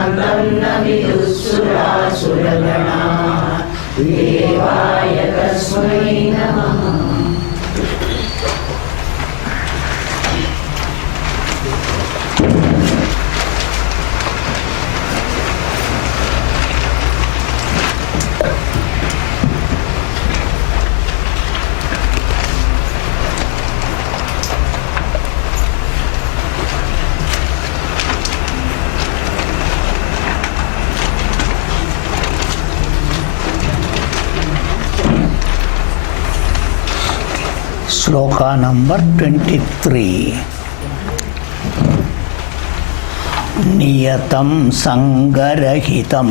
शान्तं न विदुःसुरासुरगणाः देवाय तस्मै नमः। Sloka number 23. Niyatam sangarahitam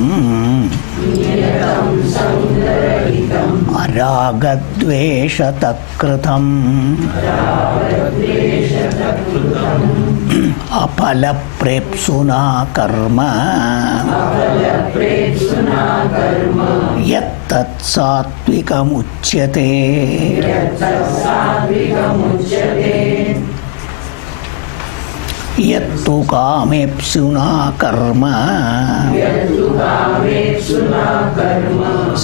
aragadveshatakritam apalaprepsuna karma yattat sattvikam-uchyate. Yattu kamepsuna karma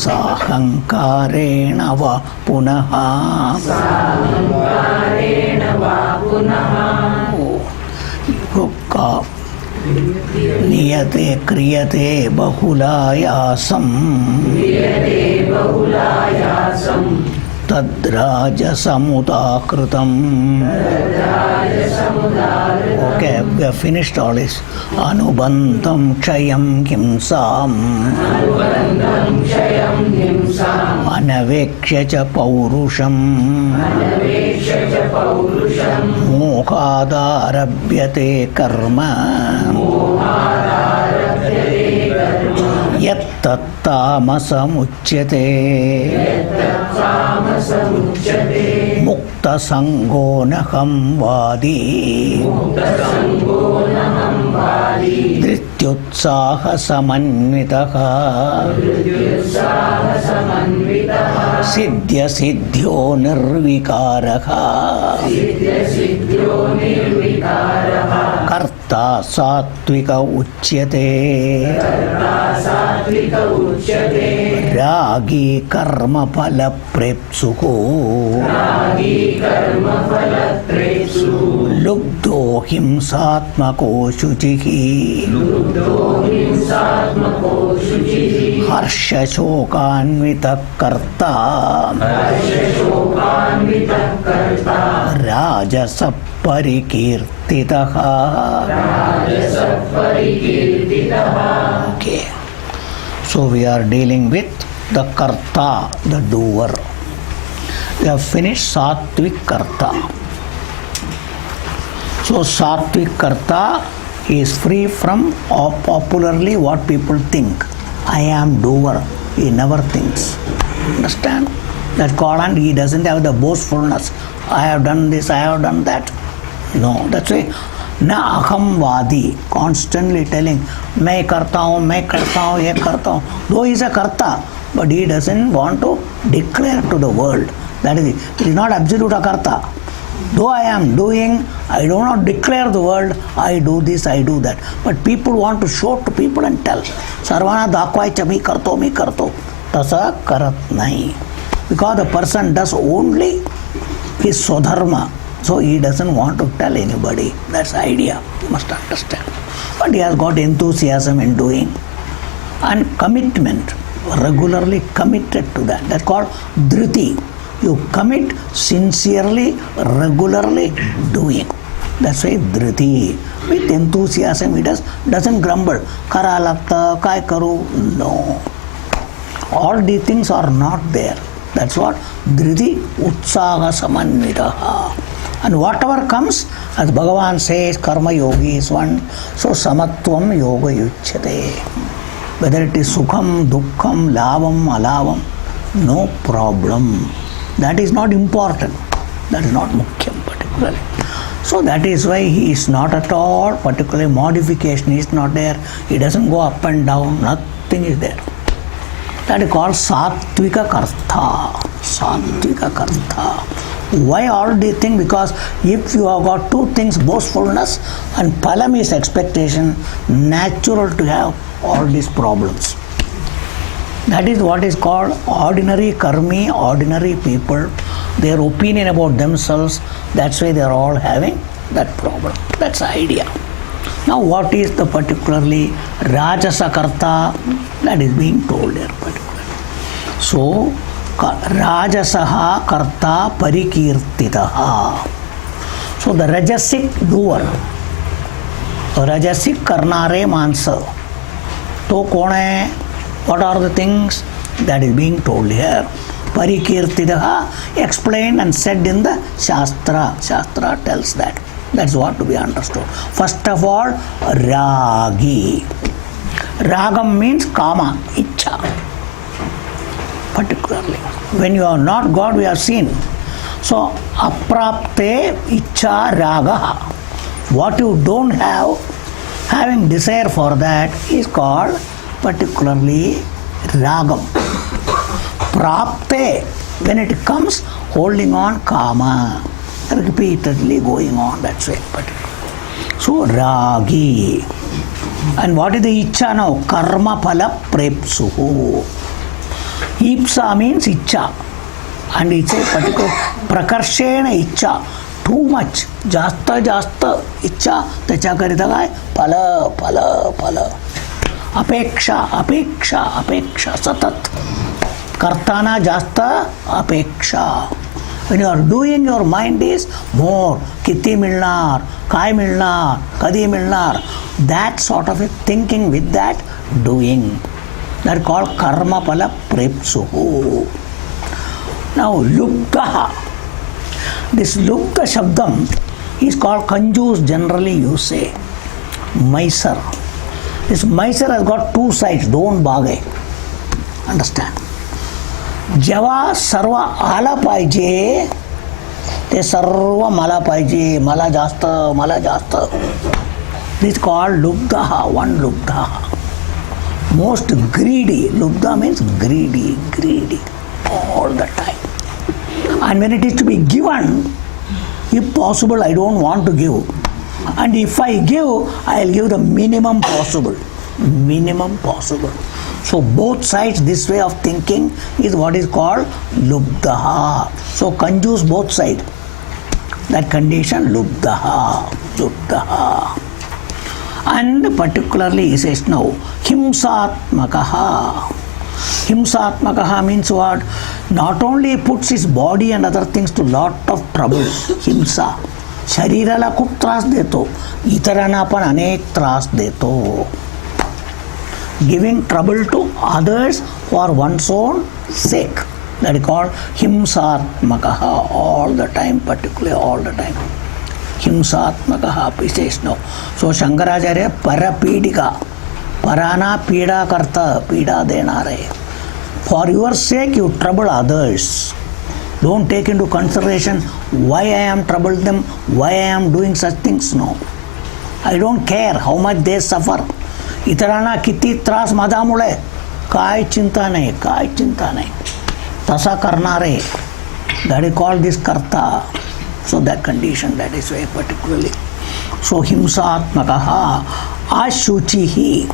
sahankarena va punaha. Niyate kriyate bahulayasam tadrajasamudakritam. Okay, we have finished all this. Anubantam kshayam himsam anavekshya cha paurusham mohadarabhyate karma yattattamasamuchyate. Mukta sango naham vadi dhrityutsaha samanvitaha siddhya siddhyo nirvikaraha karta sattvika uchyate. Ragi karma phala prepsuko lubdho himsatmako shuchihi harsha shokanvita karta rajasa parikirtitaha. Okay. So we are dealing with the karta, the doer. We have finished sattvic karta. So sattvic karta is free from popularly what people think. I am doer. He never thinks. Understand? That's called, and he doesn't have the boastfulness. I have done this, I have done that. No, that's why na aham vadi, constantly telling मैं करता हूँ, ये करता हूँ. Though he is a karta, but he doesn't want to declare to the world. That is it. It is not absolute akarta. Though I am doing, I do not declare the world, I do this, I do that. But people want to show to people and tell. Sarvana dakwaicha mi karto. Tasa karat nahi. Because the person does only his swadharma. So he doesn't want to tell anybody. That's the idea. You must understand. But he has got enthusiasm in doing. And commitment. Regularly committed to that. That's called dhriti. You commit sincerely, regularly doing. That's why dhriti. With enthusiasm, he doesn't grumble. Kara lagta, kai karu. No. All these things are not there. That's what dhriti utsaha samanvitaha. And whatever comes, as Bhagavan says, karma yogi is one. So samatvam yoga yuchyate. Whether it is sukham, dukkham, lavam, alavam, no problem. That is not important. That is not mukhyam particularly. So that is why he is not at all, particularly modification is not there. He doesn't go up and down, nothing is there. That is called sattvika kartha. Sattvika kartha. Why all these things? Because if you have got two things, boastfulness and palam is expectation, natural to have all these problems. That is what is called ordinary karmi, ordinary people. Their opinion about themselves, that's why they are all having that problem. That's the idea. Now what is the particularly Rajasa Karta? That is being told here particularly. So, Rajasaha Karta Parikirtitaha. So the Rajasic doer, Rajasic Karnare Mansa. To कौन है? What are the things that is being told here? Parikirtitaha explained and said in the Shastra. Shastra tells that. That's what to be understood. First of all, Ragi. Ragam means kama, icha. Particularly. When you are not God, we have seen. So, aprapte icha ragaha. What you don't have, having desire for that is called particularly ragam. Prapte, when it comes, holding on kama. Repeatedly going on, that's way. So, ragi. And what is the icha now? Karma phala prepsuhu. Ipsa means icha. And it's a particular prakarshena icha. Too much. Jasta icha. Tachakarita gai. Phala. Apeksha. Satat. Kartana jasta apeksha. When you are doing, your mind is more. Kitti milnar, kai milnar, kadi milnar. That sort of a thinking with that doing. That is called karma pala prepsuhu. Now, lubdaha. This lubda shabdam is called kanjus, generally you say. Mysore. This Mysore has got two sides. Don't bagay. Understand? जेव्हा सर्व आला पाहिजे ते सर्व मला पाहिजे, मला जास्त. This is called lubdha, one lubdha. Most greedy. Lubdha means greedy all the time. And when it is to be given, if possible, I don't want to give. And if I give, I'll give the minimum possible. So both sides, this way of thinking is what is called lubdaha. So kanjus both sides. That condition lubdaha. And particularly he says now, himsatmakaha. Himsatmakaha means what? Not only puts his body and other things to lot of trouble. Himsa. Sharirala खूप त्रास देतो. इतरांना पण अनेक त्रास देतो. Giving trouble to others for one's own sake. That is called himsatmakaha. All the time, particularly all the time. Himsatmakaha, he says no. So Shankaracharya parapidika. Parana pida karta, pida denare. For your sake you trouble others. Don't take into consideration why I am troubled them, why I am doing such things. No. I don't care how much they suffer. इतरांना किती त्रास माझ्यामुळे काय चिंता नाही तसा करणारे. That is called this karta. So that condition, that is very particularly. So himsatmakaha ashuchihi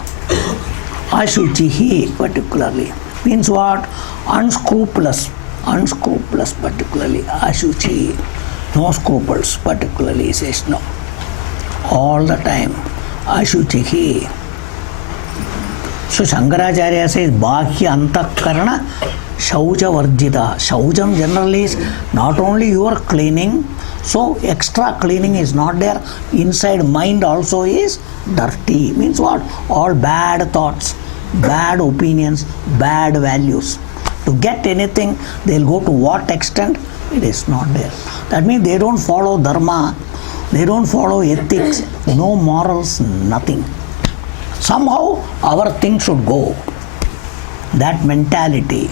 particularly means what? Unscrupulous particularly. Ashuchi, no scruples particularly, he says no. All the time ashuchihi. So Shankaracharya says Bhakya Antakarana Shauja Varjita. Shaujam generally is not only your cleaning, so extra cleaning is not there. Inside mind also is dirty. Means what? All bad thoughts, bad opinions, bad values. To get anything, they'll go to what extent? It is not there. That means they don't follow dharma, they don't follow ethics, no morals, nothing. Somehow our thing should go. That mentality,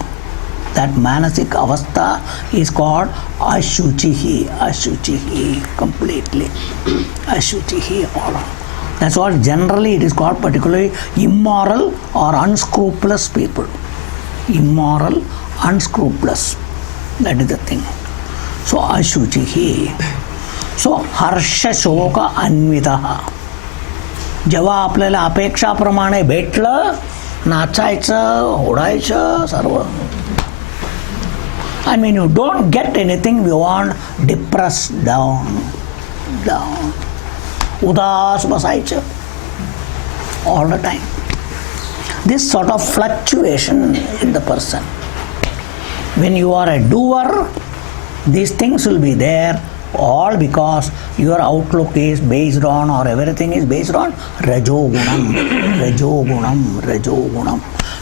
that manasik avastha is called ashuchihi completely. Ashuchihi all. That's what generally it is called, particularly immoral or unscrupulous people. Immoral, unscrupulous. That is the thing. So ashuchihi. So harsha shoka अन्वितः. जेव्हा आपल्याला अपेक्षाप्रमाणे भेटलं, नाचायचं, ओढायचं सर्व. I mean, you don't get anything you want, depressed, down. उदास बसायचं all the time. This sort of fluctuation in the person. When you are a doer, these things will be there, all because your outlook is based on, or everything is based on rajogunam.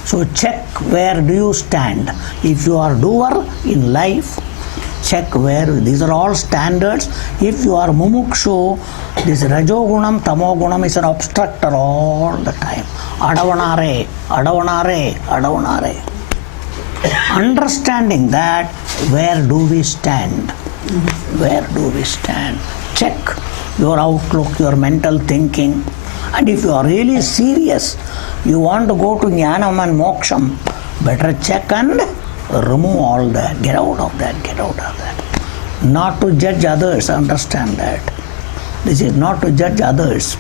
So check where do you stand. If you are doer in life, check where. These are all standards. If you are mumukshu, this rajogunam, tamogunam is an obstructor all the time. Adavanare. Understanding that, where do we stand? Check your outlook, your mental thinking. And if you are really serious, you want to go to Jnanam and Moksham, better check and remove all that. Get out of that. Not to judge others, understand that. This is not to judge others.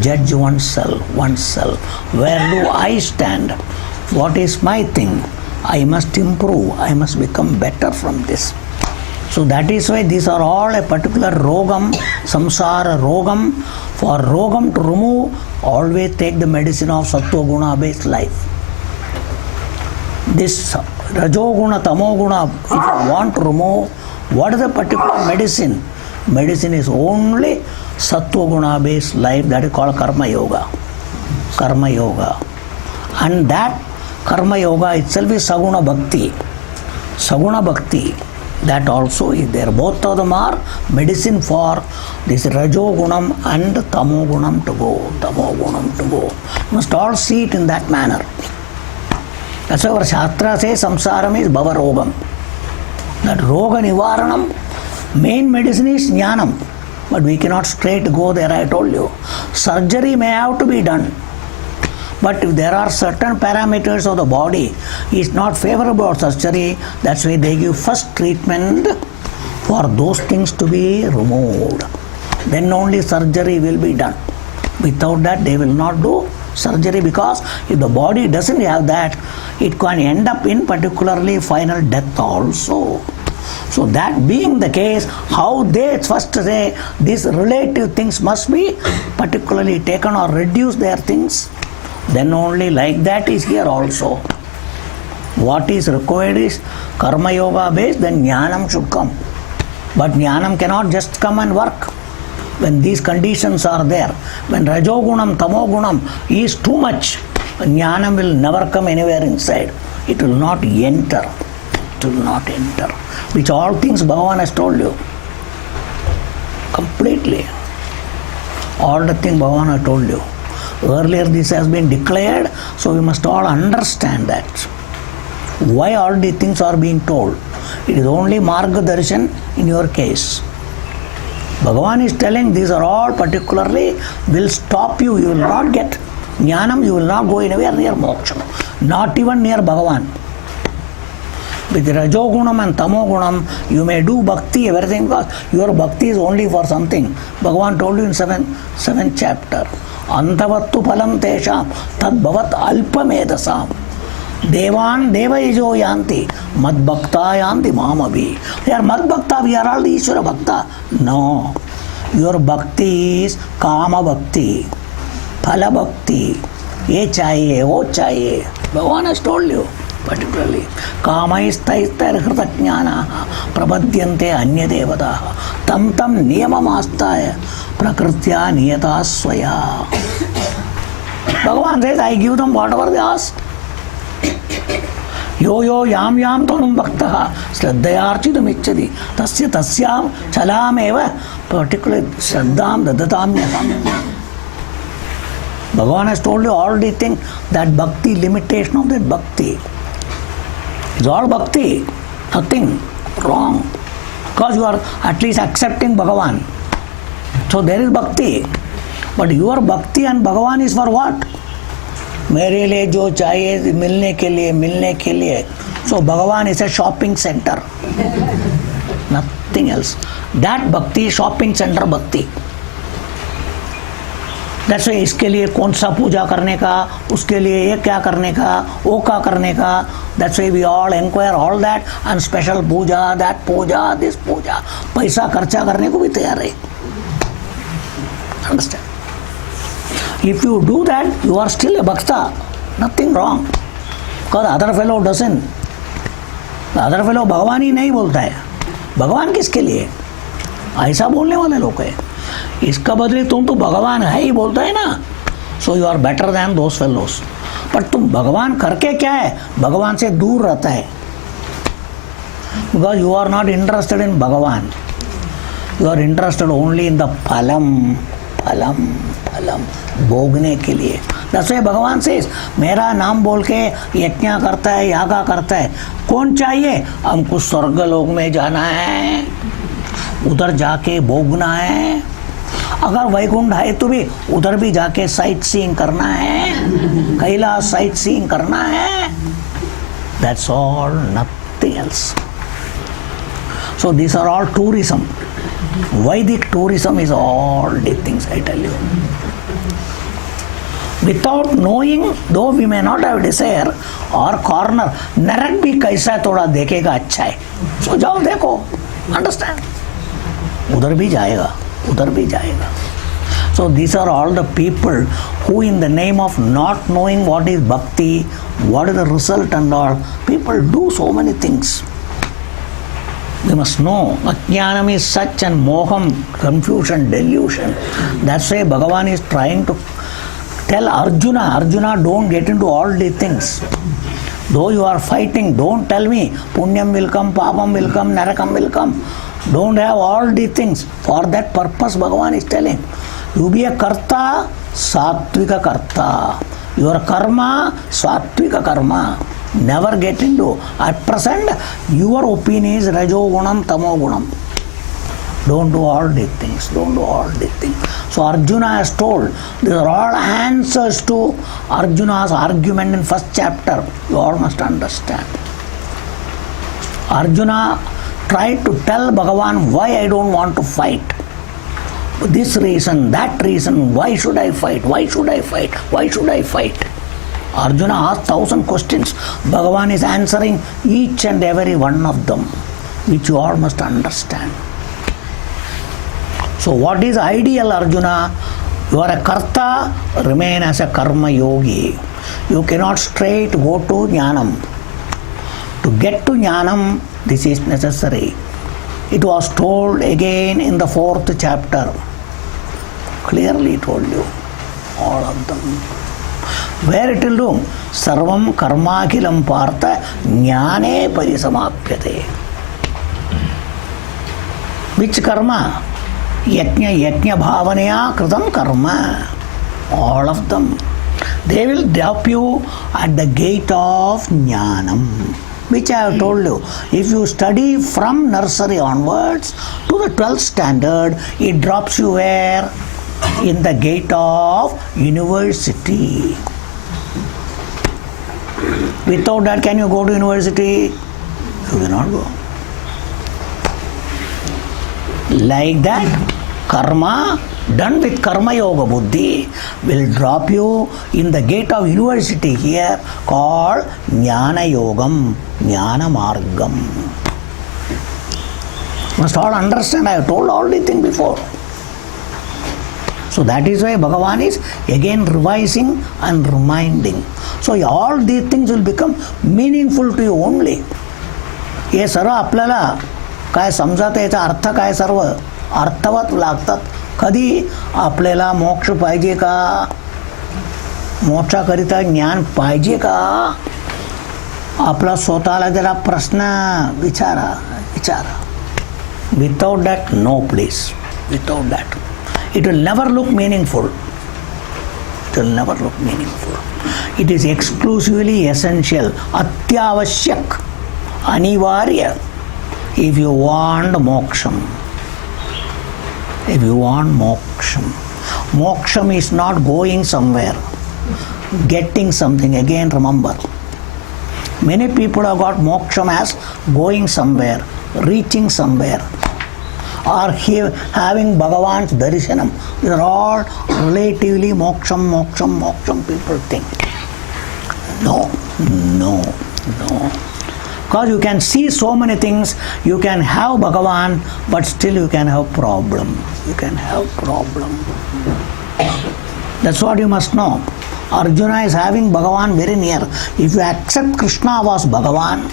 Judge oneself. Where do I stand? What is my thing? I must improve. I must become better from this. So that is why these are all a particular rogam, samsara rogam. For rogam to remove, always take the medicine of sattva guna based life. This rajoguna, tamoguna, if you want to remove, what is the particular medicine? Medicine is only sattva guna based life, that is called karma yoga. And that karma yoga itself is saguna bhakti. That also is there. Both of them are medicine for this rajogunam and tamogunam to go. You must all see it in that manner. That's why our Shastra says samsaram is bhava rogam. That roga nivaranam, main medicine is jnanam. But we cannot straight go there, I told you. Surgery may have to be done. But if there are certain parameters of the body is not favorable for surgery, that's why they give first treatment for those things to be removed. Then only surgery will be done. Without that, they will not do surgery, because if the body doesn't have that, it can end up in particularly final death also. So that being the case, how they first say these relative things must be particularly taken or reduce their things, then only like that is here also. What is required is karma yoga based, then jnanam should come. But jnanam cannot just come and work when these conditions are there. When rajogunam, tamogunam is too much, jnanam will never come anywhere inside. It will not enter. Which all things Bhagavan has told you. Completely. All the things Bhagavan has told you. Earlier this has been declared, so we must all understand that. Why all these things are being told? It is only Marga Darshan in your case. Bhagavan is telling these are all particularly will stop you. You will not get jnanam, you will not go anywhere near moksha. Not even near Bhagavan. With rajogunam and tamogunam, you may do bhakti, everything, because your bhakti is only for something. Bhagavan told you in 7th chapter. Antavattu palam tesham tad bhavat alpamedasam devan devayijo yanti mad bhakta yanti mamavi. They are mad bhakta, we are all the Ishvara bhakta. No, your bhakti is kama bhakti, phala bhakti, ye chahiye, wo chahiye. Bhagavan has told you particularly. Kamaisthaisthar hritajnana prabhadyante anya devataha tam niyamamastaya prakritya niyata swaya. Bhagavan says, I give them whatever they ask. Yo yam tanum bhaktaha shraddhayarchitam ichchati tasya tasyam chalameva particularly shraddham dadatam yatam. Bhagavan has told you all the things, that bhakti, limitation of that bhakti. It's all bhakti, nothing wrong. Because you are at least accepting Bhagavan. So there is bhakti. But your bhakti and Bhagavan is for what? मेरे लिए जो चाहिए मिलने के लिए. So Bhagavan is a shopping center. Nothing else. That bhakti is shopping center bhakti. That's why इसके लिए कौन सा पूजा करने का, उसके लिए ये क्या करने का, वो क्या करने का. That's why we all inquire all that and special puja, that puja, this puja. पैसा खर्चा करने को भी तैयार है. Understand? If you do that, you are still a bhakta. Nothing wrong. Because other fellow doesn't. The other fellow भगवान ही नहीं बोलता है. भगवान किसके लिए? ऐसा बोलने वाले लोग हैं. इसका बदले तुम तो भगवान है ही बोलता है ना. So you are better than those fellows. पर तुम भगवान करके क्या है? भगवान से दूर रहता है. Because you are not interested in भगवान. You are interested only in the phalam. भोगने के लिए. That's why भगवान से मेरा नाम बोल के यज्ञ करता है, यागा करता है. कौन चाहिए? हमको स्वर्ग लोक में जाना है, उधर जाके भोगना है. अगर वैकुंठ है तो भी उधर भी जाके साइट सीइंग करना है, कैलाश साइट सीइंग करना है. That's all, nothing else. So these are all tourism. Vedic tourism is all these things, I tell you. Without knowing, though we may not have desire or corner, नरक भी कैसा थोड़ा देखेगा अच्छा है. So जाओ देखो, understand? उधर भी जाएगा, उधर भी जाएगा. So these are all the people who in the name of not knowing what is bhakti, what is the result and all, people do so many things. We must know, ajnanam is such and moham, confusion, delusion. That's why Bhagavan is trying to tell Arjuna, don't get into all these things. Though you are fighting, don't tell me, punyam will come, papam will come, narakam will come. Don't have all these things. For that purpose Bhagavan is telling. You be a karta, sattvika karta. Your karma, sattvika karma. Never get into. At present, your opinion is rajo gunam, tamo gunam. Don't do all these things. Don't do all these things. So Arjuna has told, these are all answers to Arjuna's argument in first chapter. You all must understand. Arjuna tried to tell Bhagavan why I don't want to fight. This reason, that reason, why should I fight? Why should I fight? Why should I fight? Arjuna asked 1,000 questions. Bhagavan is answering each and every one of them, which you all must understand. So what is ideal, Arjuna? You are a karta, remain as a karma yogi. You cannot straight go to jnanam. To get to jnanam, this is necessary. It was told again in the 4th chapter. Clearly told you, all of them. Where it will do? Sarvam karma kilam partha jnane parisamapyate. Which karma? Yajna bhavanaya kritam karma. All of them. They will drop you at the gate of jnanam. Which I have told you. If you study from nursery onwards to the 12th standard, it drops you where? In the gate of university. Without that, can you go to university? You cannot go. Like that, karma done with karma yoga buddhi will drop you in the gate of university here called jnana yogam, jnana margam. Must all understand, I have told all these things before. So that is why Bhagavan is again revising and reminding. So all these things will become meaningful to you only. हे सर्व आपल्याला काय समजत याचा अर्थ काय सर्व अर्थवत लागतात. कधी आपल्याला मोक्ष पाहिजे का? मोक्षाकरिता ज्ञान पाहिजे का? आपला स्वतःला जरा प्रश्न विचारा. Without that, no please. Without that, it will never look meaningful. It will never look meaningful. It is exclusively essential, atyavashyak, anivarya, if you want moksham. If you want moksham. Moksham is not going somewhere, getting something. Again remember, many people have got moksham as going somewhere. reaching somewhere, or having Bhagavan's darshanam. These are all relatively moksham people think. No. Because you can see so many things, you can have Bhagavan, but still you can have problem. That's what you must know. Arjuna is having Bhagavan very near. If you accept Krishna was Bhagavan,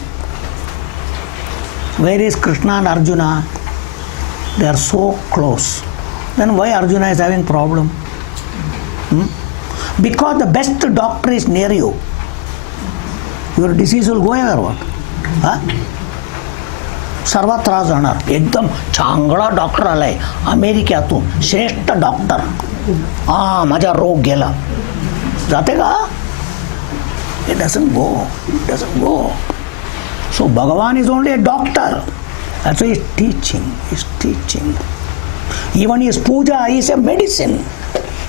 where is Krishna and Arjuna? They are so close. Then why Arjuna is having problem? Because the best doctor is near you. Your disease will go away or what? सर्वत्र जाणार एकदम चांगला doctor आलाय अमेरिकेतून श्रेष्ठ doctor माझा रोग गेला जाते का? It doesn't go. So Bhagavan is only a doctor. That's why he's teaching. Even his puja is a medicine.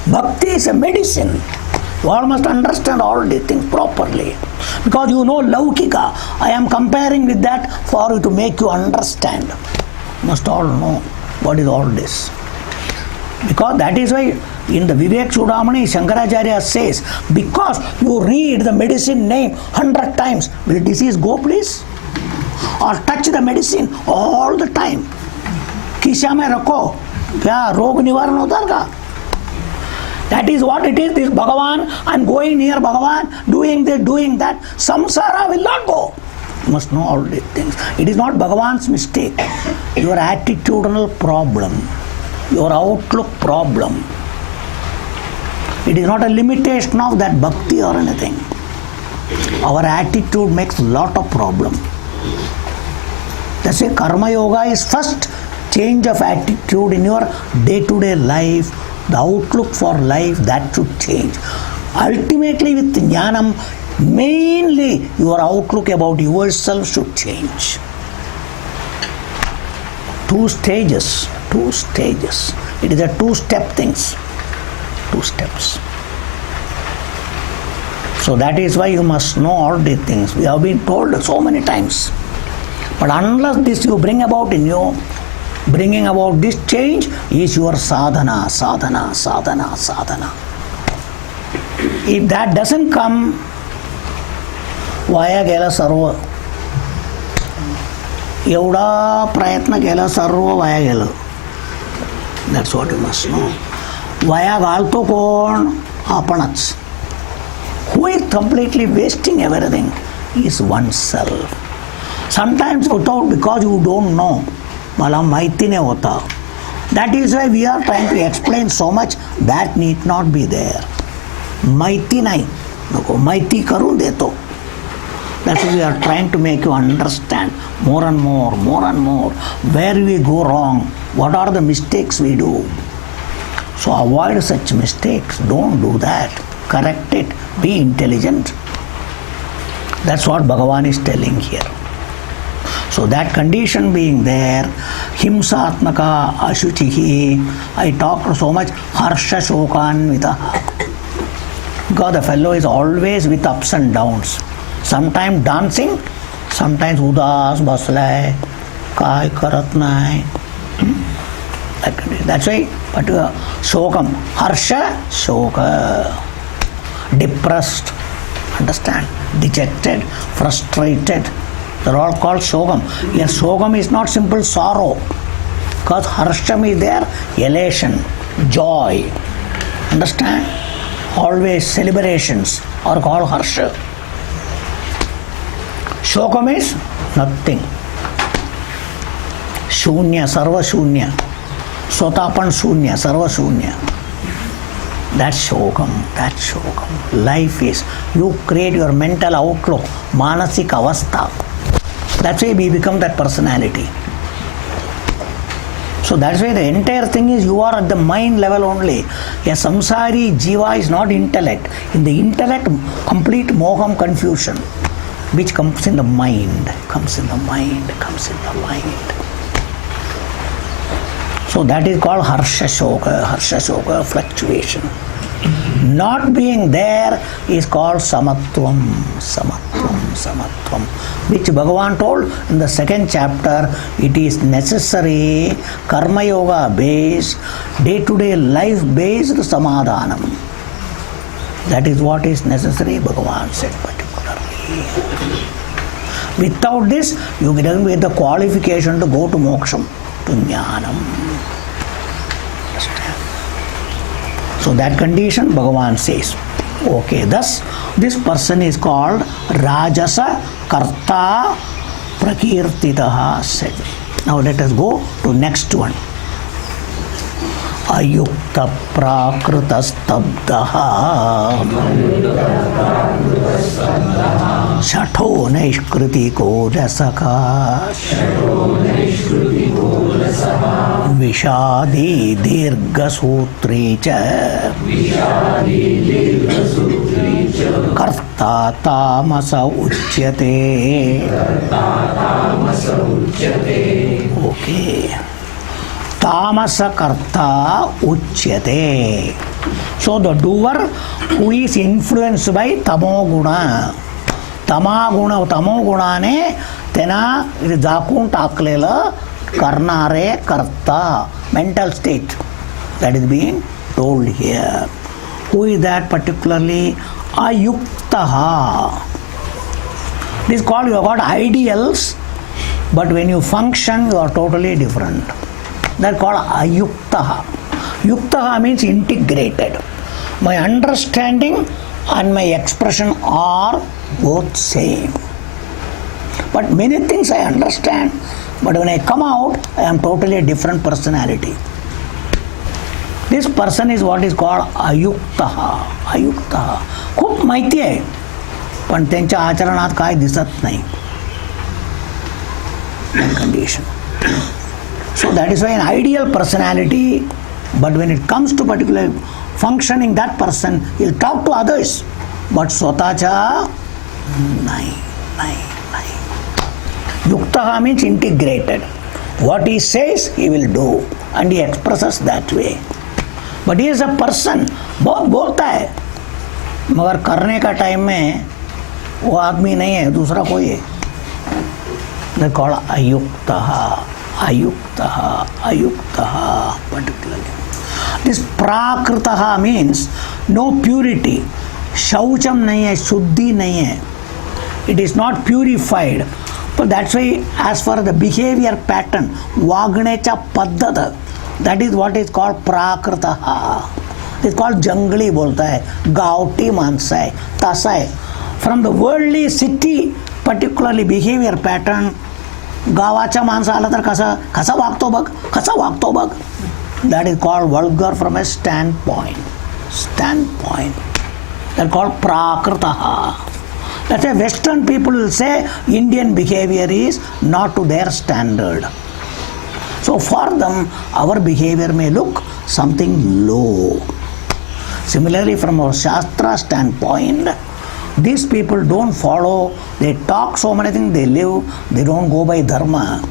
Bhakti is a medicine. You all must understand all these things properly. Because you know Laukika. I am comparing with that for you to make you understand. You must all know what is all this. Because that is why in the Vivek Chudamani, Shankaracharya says, because you read the medicine name 100 times, will disease go please? Or touch the medicine all the time? खिसा में रखो, क्या रोग निवारण होता है? That is what it is. This Bhagavan, I am going near Bhagavan, doing this, doing that. Samsara will not go. You must know all these things. It is not Bhagavan's mistake. Your attitudinal problem, your outlook problem. It is not a limitation of that bhakti or anything. Our attitude makes a lot of problem. That's why Karma Yoga is first change of attitude in your day-to-day life. The outlook for life, that should change. Ultimately with Jnanam, mainly your outlook about yourself should change. Two stages. It is a two-step things. 2 steps. So that is why you must know all these things. We have been told so many times. But unless this you bring about in you, bringing about this change is your sadhana. If that doesn't come, vaya gela sarva. Evda prayatna gela sarva vaya gela. That's what you must know. Vaya galto kon apanach. Who is completely wasting everything is oneself. Sometimes without, because you don't know. मला माहिती नहीं होता. That is why we are trying to explain so much. That need not be there. माहिती नहीं, नको माहिती करून देतो. That's why we are trying to make you understand more and more. Where we go wrong, what are the mistakes we do. So avoid such mistakes. Don't do that. Correct it. Be intelligent. That's what Bhagavan is telling here. So that condition being there, himsatmaka ashuchihi, I talked so much, harsha shokanvita. Because the fellow is always with ups and downs. Sometimes dancing, sometimes udas baslai, kai karat nahi. That's why, but shokam, harsha shoka, depressed, understand, dejected, frustrated. They are all called shogam. Yes, shogam is not simple sorrow. Because harsham is there, elation, joy. Understand? Always celebrations are called harsha. Shokam is nothing. Shunya, sarva shunya. Sotapan shunya, sarva shunya. That's shokam. Life is, you create your mental outlook, manasik avastha. That's why we become that personality. So that's why the entire thing is you are at the mind level only. A samsari jiva is not intellect. In the intellect, complete moham, confusion, which comes in the mind. So that is called harsha shoka, fluctuation. Not being there is called samatvam, which Bhagavan told in the second chapter. It is necessary karma yoga based, day-to-day life based samadhanam. That is what is necessary, Bhagavan said particularly. Without this, you don't get the qualification to go to moksham, to jnanam. Understand? So that condition, Bhagavan says. Okay, thus this person is called Rajasa Karta Prakirtitaha said. Now let us go to next one. Ayukta Prakrita Stabdaha Shatho Naishkriti Kodasaka Vishadi Dirga Sutri Cha Karta Tamasa Uchyate. Okay. Tamasa Karta Uchyate. So the doer who is influenced by Tamoguna. Tamoguna tena zakun taklela karnare karta, mental state. That is being told here. Who is that particularly? Ayuktaha. It is called, you have got ideals, but when you function, you are totally different. That is called ayuktaha. Yuktaha means integrated. My understanding and my expression are both same. But many things I understand, but when I come out, I am totally a different personality. This person is what is called ayuktaha. Ayuktaha. खूप माहिती आहे, पण त्यांच्या आचरणात काय दिसत नाही. Condition. So that is why an ideal personality, but when it comes to particular functioning, that person will talk to others, but स्वतःच्या नाही. Yuktaha means integrated. What he says, he will do, and he expresses that way. But he is a person, बहुत बोलता है, मगर करने का time में वो आदमी नहीं है, दूसरा कोई है. They call ayuktaha particularly. This prakritaha means no purity. Shaucham nahi hai, shuddhi nahi hai. It is not purified. But that's why as far as the behavior pattern, vagnecha paddhata, that is what is called prakritaha. It is called jangli bolta hai, gauti mansa hai, tasa hai. From the worldly city, particularly behavior pattern, गावाच्या माणसा आला तर कसा वागतो बघ. That is called vulgar from a standpoint. That is called prakritaha. That's why Western people will say Indian behavior is not to their standard. So for them, our behavior may look something low. Similarly, from our Shastra standpoint, these people don't follow, they talk so many things, they live, they don't go by dharma,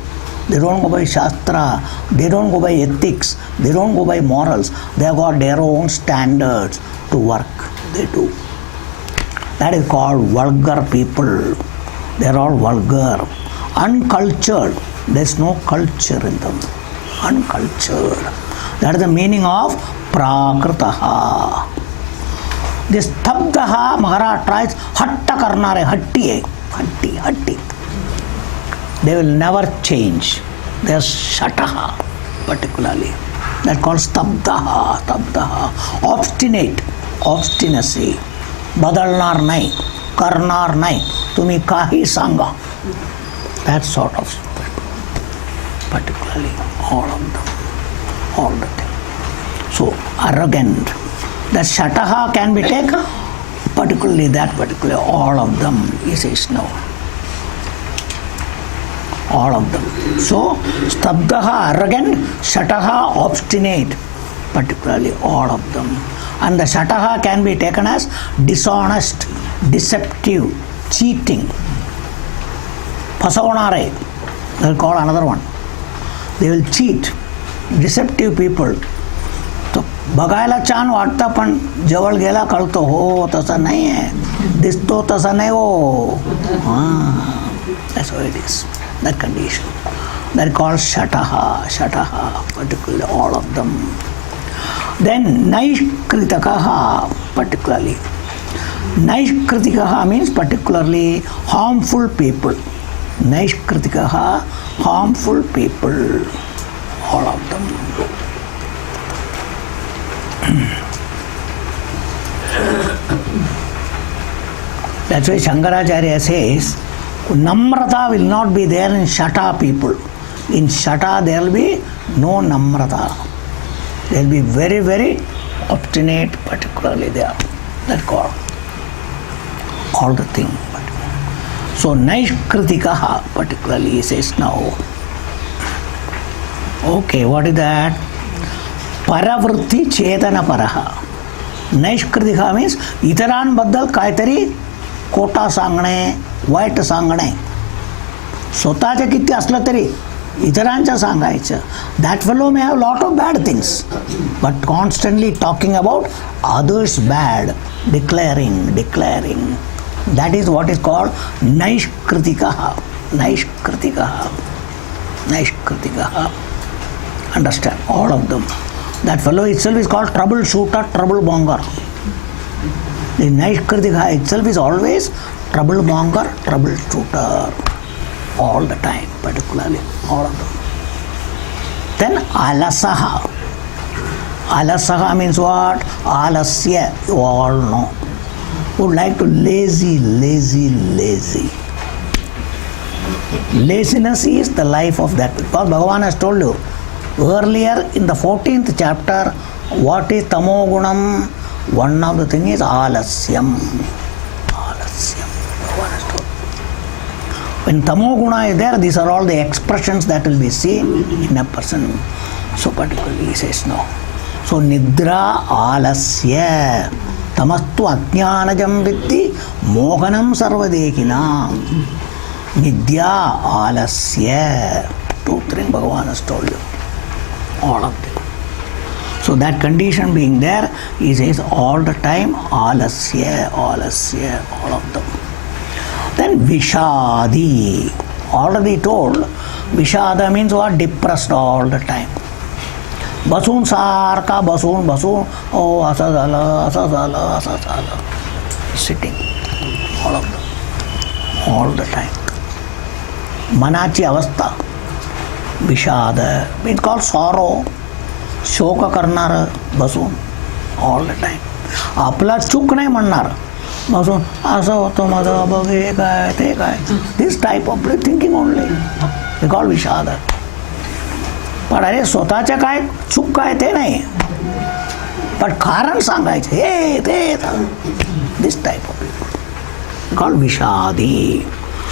they don't go by Shastra, they don't go by ethics, they don't go by morals, they have got their own standards to work, they do. That is called vulgar people. They are all vulgar. Uncultured. There is no culture in them. Uncultured. That is the meaning of prakritaha. This tabdaha, Maharaj tries, hatta karnare, hatti. They will never change. They are shataha, particularly. That is called stabdaha. Obstinacy. बदलणार नाही, करणार नाही, तुम्ही काही सांगा. That sort of spirit, particularly all of them. So arrogant. The shataha can be taken, particularly that particularly all of them. He says no. All of them. So stabdaha arrogant, shataha obstinate, particularly all of them. And the shataha can be taken as dishonest, deceptive, cheating. Pasavanare, they will call another one. They will cheat. Deceptive people. So बघायला छान वाटतं पण जवळ गेला कळतो हो तसं नाही आहे, दिसतो तसं नाही हो. That's how it is. That condition. That called shataha, particularly all of them. Then naishkritakaha, particularly. Naishkritikaha means particularly harmful people. Naishkritikaha, harmful people, all of them. That's why Shankaracharya says, Namrata will not be there in Shata people. In Shata there will be no Namrata. They will be very, very obstinate, particularly there. That's called all the thing. So Naishkritikaha particularly he says now. Okay, what is that? Paravritti Chetana Paraha. Naishkritikaha means itaran baddal kaitari खोटा सांगणे, white सांगणे. स्वतःच्या किती असलं तरी इतरांच्या सांगायचं. That fellow may have lot of bad things but constantly talking about others bad, declaring. That is what is called नैष्कृतिकः. Understand all of them. That fellow itself is called trouble shooter, trouble monger. The Naishkritika itself is always trouble monger, trouble shooter, all the time, particularly all of them. Then alasaha. Alasaha means what? Alasya, you all know. Would like to lazy. Laziness is the life of that. Because Bhagavan has told you earlier in the 14th chapter what is tamogunam. One of the thing is alasyam. When tamoguna is there, these are all the expressions that will be seen in a person. So particularly he says no. So nidra alasya tamastu ajnanajam vitti mohanam sarvadehinam. Nidya alasya. 2-3 Bhagavan has told you. All of them. So that condition being there, he says all the time, alasya, all of them. Then vishadi. Already told, vishada means what? Depressed all the time. Basun sarka, basun, oh, asa zala. Sitting. All of them. All the time. Manachi avastha. Vishada means called sorrow. शोक करणार बसून all the time. आपला चूक नाही म्हणणार बसून असं होतं माझं बघ हे काय ते काय. This type of thinking only हे कॉल विषाद. पण अरे स्वतःच्या काय चूक काय ते नाही पण कारण सांगायचं हे ते. This type of people call विषादी.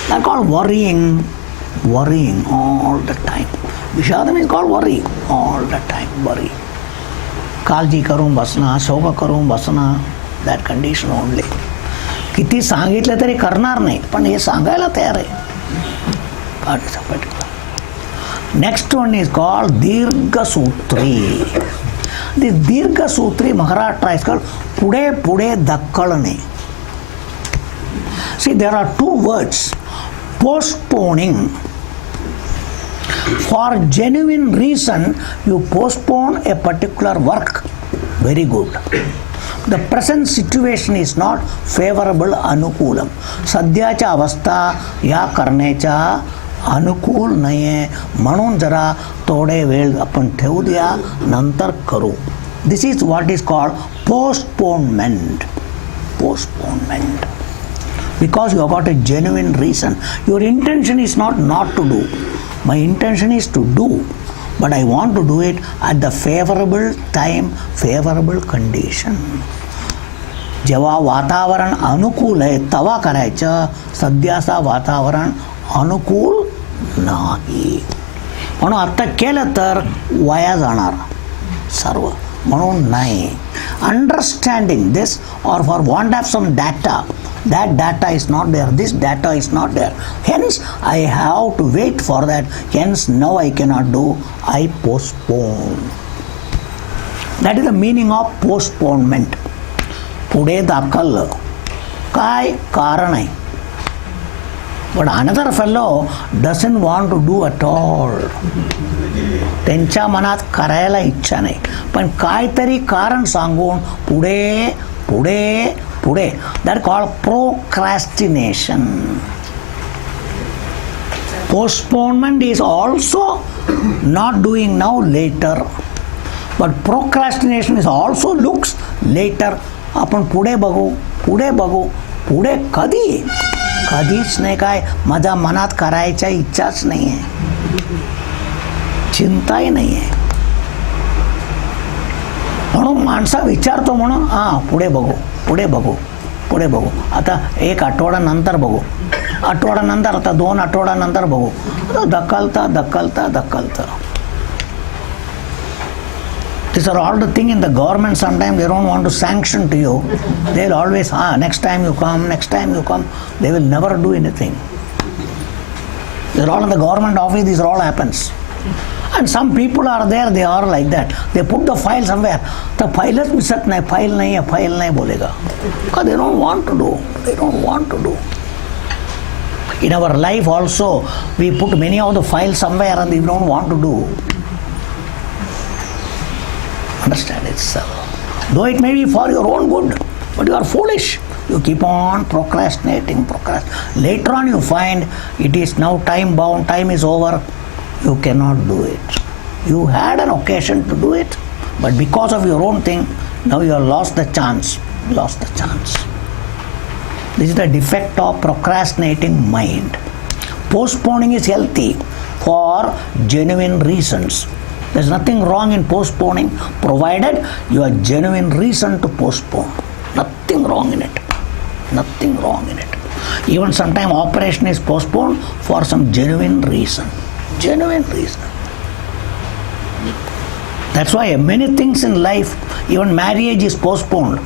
That call worrying all the time. विषाद means called worry all the time. Worry. काळजी करून बसणं, शोक करून बसणं. That condition only. किती सांगितलं तरी करणार नाही पण हे सांगायला तयार आहे. नेक्स्ट वन इज कॉल्ड दीर्घसूत्री. दिस दीर्घसूत्री महाराष्ट्र इज कॉल्ड पुढे धक्कळणे. See there are 2 words. Postponing. For genuine reason you postpone a particular work. Very good. The present situation is not favorable अनुकूलम. सध्याच्या अवस्था या करण्याच्या अनुकूल नाही आहे म्हणून जरा थोडे वेळ आपण ठेवू द्या नंतर करू. This is what is called postponement. Because you have got a genuine reason. Your intention is not to do. My intention is to do, but I want to do it at the favorable time, favorable condition. जेव्हा वातावरण अनुकूल आहे तेव्हा करायचं. सध्याचं वातावरण अनुकूल नाही म्हणून आता केलं तर वाया जाणार सर्व म्हणून नाही. Understanding this or for want of some data, that data is not there, this data is not there, hence I have to wait for that, hence now I cannot do, I postpone. That is the meaning of postponement. पुढे दाखल काय कारण आहे. But another fellow doesn't want to do at all. त्यांच्या मनात करायला इच्छा नाही, पण काहीतरी कारण सांगून पुढे पुढे पुढे. That called procrastination. Postponement is also not doing now, later. But procrastination is also looks later. आपण पुढे बघू पुढे बघू पुढे. कधी कधीच नाही. काय माझ्या मनात करायच्या इच्छाच नाही आहे, चिंताही नाही आहे. म्हणून माणसा विचारतो म्हणून पुढे बघू पुढे बघू पुढे बघू. आता 1 आठवड्यानंतर बघू, आठवड्यानंतर, आता 2 आठवड्यानंतर बघू. ढकलता ढकलता ढकलता. These are all the things in the government. Sometimes they don't want to sanction to you. They'll always, next time you come, next time you come. They will never do anything. They're all in the government office, this all happens. And some people are there, they are like that. They put the file somewhere. The file is misat nahi, file nahi bolega. Because they don't want to do. They don't want to do. In our life also, we put many of the files somewhere and we don't want to do. Understand it, sir. Though it may be for your own good, but you are foolish. You keep on procrastinating. Later on you find it is now time bound, time is over. You cannot do it. You had an occasion to do it, but because of your own thing, now you have lost the chance. This is the defect of procrastinating mind. Postponing is healthy for genuine reasons. There's nothing wrong in postponing, provided you have genuine reason to postpone. Nothing wrong in it. Even sometimes operation is postponed for some genuine reason. That's why many things in life, even marriage is postponed.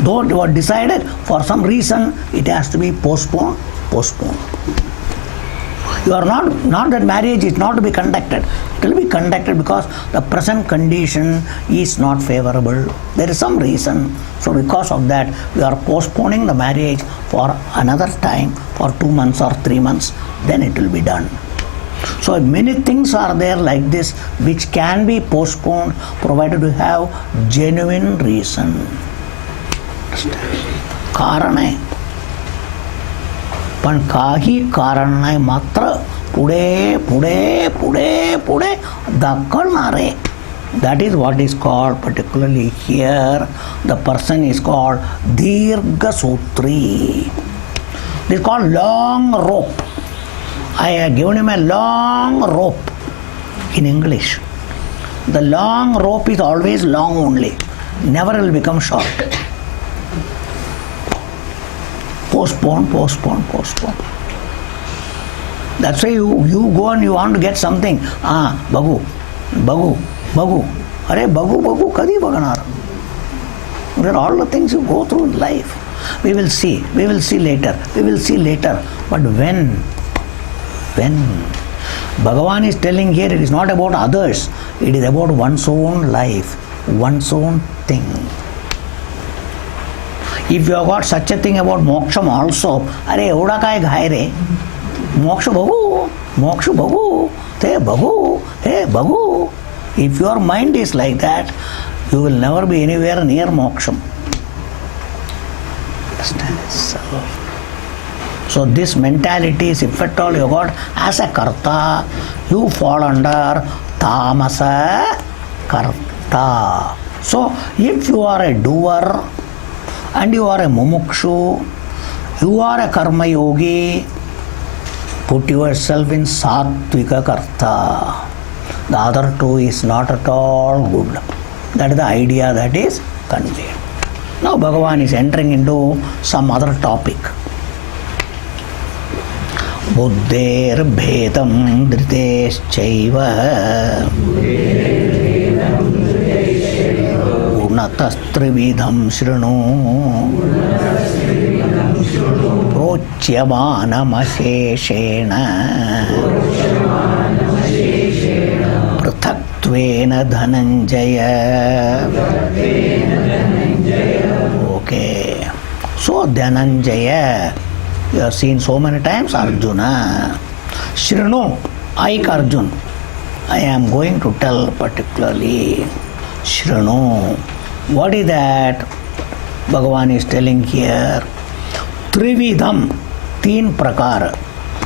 Though it was decided, for some reason it has to be postponed. You are not that marriage is not to be conducted. It will be conducted because the present condition is not favorable. There is some reason. So because of that, we are postponing the marriage for another time, for 2 months or 3 months. Then it will be done. So many things are there like this which can be postponed provided you have genuine reason. कारण आहे, पण काही कारण नाही, मात्र पुढे पुढे पुढे पुढे ढकलणारे. That is what is called, particularly here, the person is called Dirgha Sutri. This is called long rope. I have given him a long rope in English. The long rope is always long only, never will become short. Postpone. That's why you go and you want to get something. Bagu. Arey bagu kadi baganar. There are all the things you go through in life. We will see later. But when? Bhagavan is telling here, it is not about others. It is about one's own life, one's own thing. If you have got such a thing about moksham also, अरे एवढा काय घाय रे, मोक्ष बघू, ते बघू. If your mind is like that, you will never be anywhere near moksham. Understand? So this mentality is, if at all you got as a karta, you fall under tamasa karta. So if you are a doer and you are a mumukshu, you are a karma yogi, put yourself in sattvika karta. The other two is not at all good. That is the idea that is conveyed. Now Bhagavan is entering into some other topic. Buddher bhedam driteshchaiva Gunatastrividham shrinu Prochyamanamasheshena Prathak Tvena Dhananjaya. Okay. So Dhananjaya, you have seen so many times Arjuna. Shrinu, Aik Arjun. I am going to tell particularly Shrinu. What is that? Bhagavan is telling here. Trividham, teen prakara.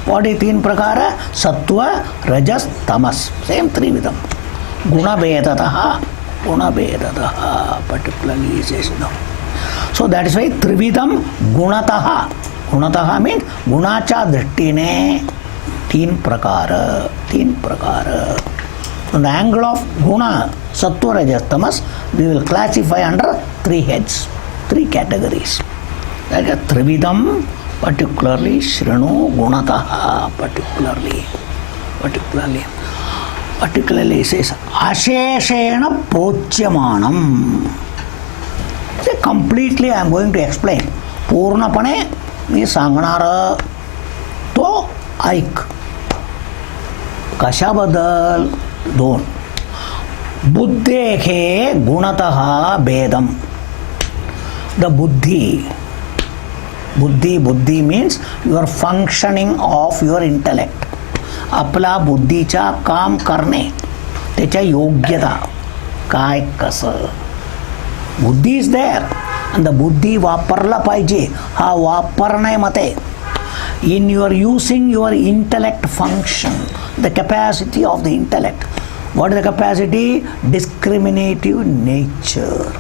What is teen prakara? Sattva, Rajas, Tamas. Same Trividham. Guna Vedataha, particularly he says now. So that is why Trividham Gunataha. Gunataha means Gunacha Drishtine, teen prakara. From the angle of Guna, Sattva, Rajas, Tamas, we will classify under 3 heads, 3 categories. Like a Trividham, particularly Shrinu, Gunataha, particularly says Asheshena Prochyamanam. See, completely I am going to explain. Purnapane means Sanganara to Aik. Kashabadal Don. Buddheke Gunataha Bedam. The Buddhi means your functioning of your intellect. आपला बुद्धीचा काम करणे त्याच्या योग्यता काय कसं. बुद्धी is there आणि द बुद्धी वापरला पाहिजे. हा वापरण्यामध्ये in your using your intellect function, the capacity of the intellect. What is the capacity? Discriminative nature.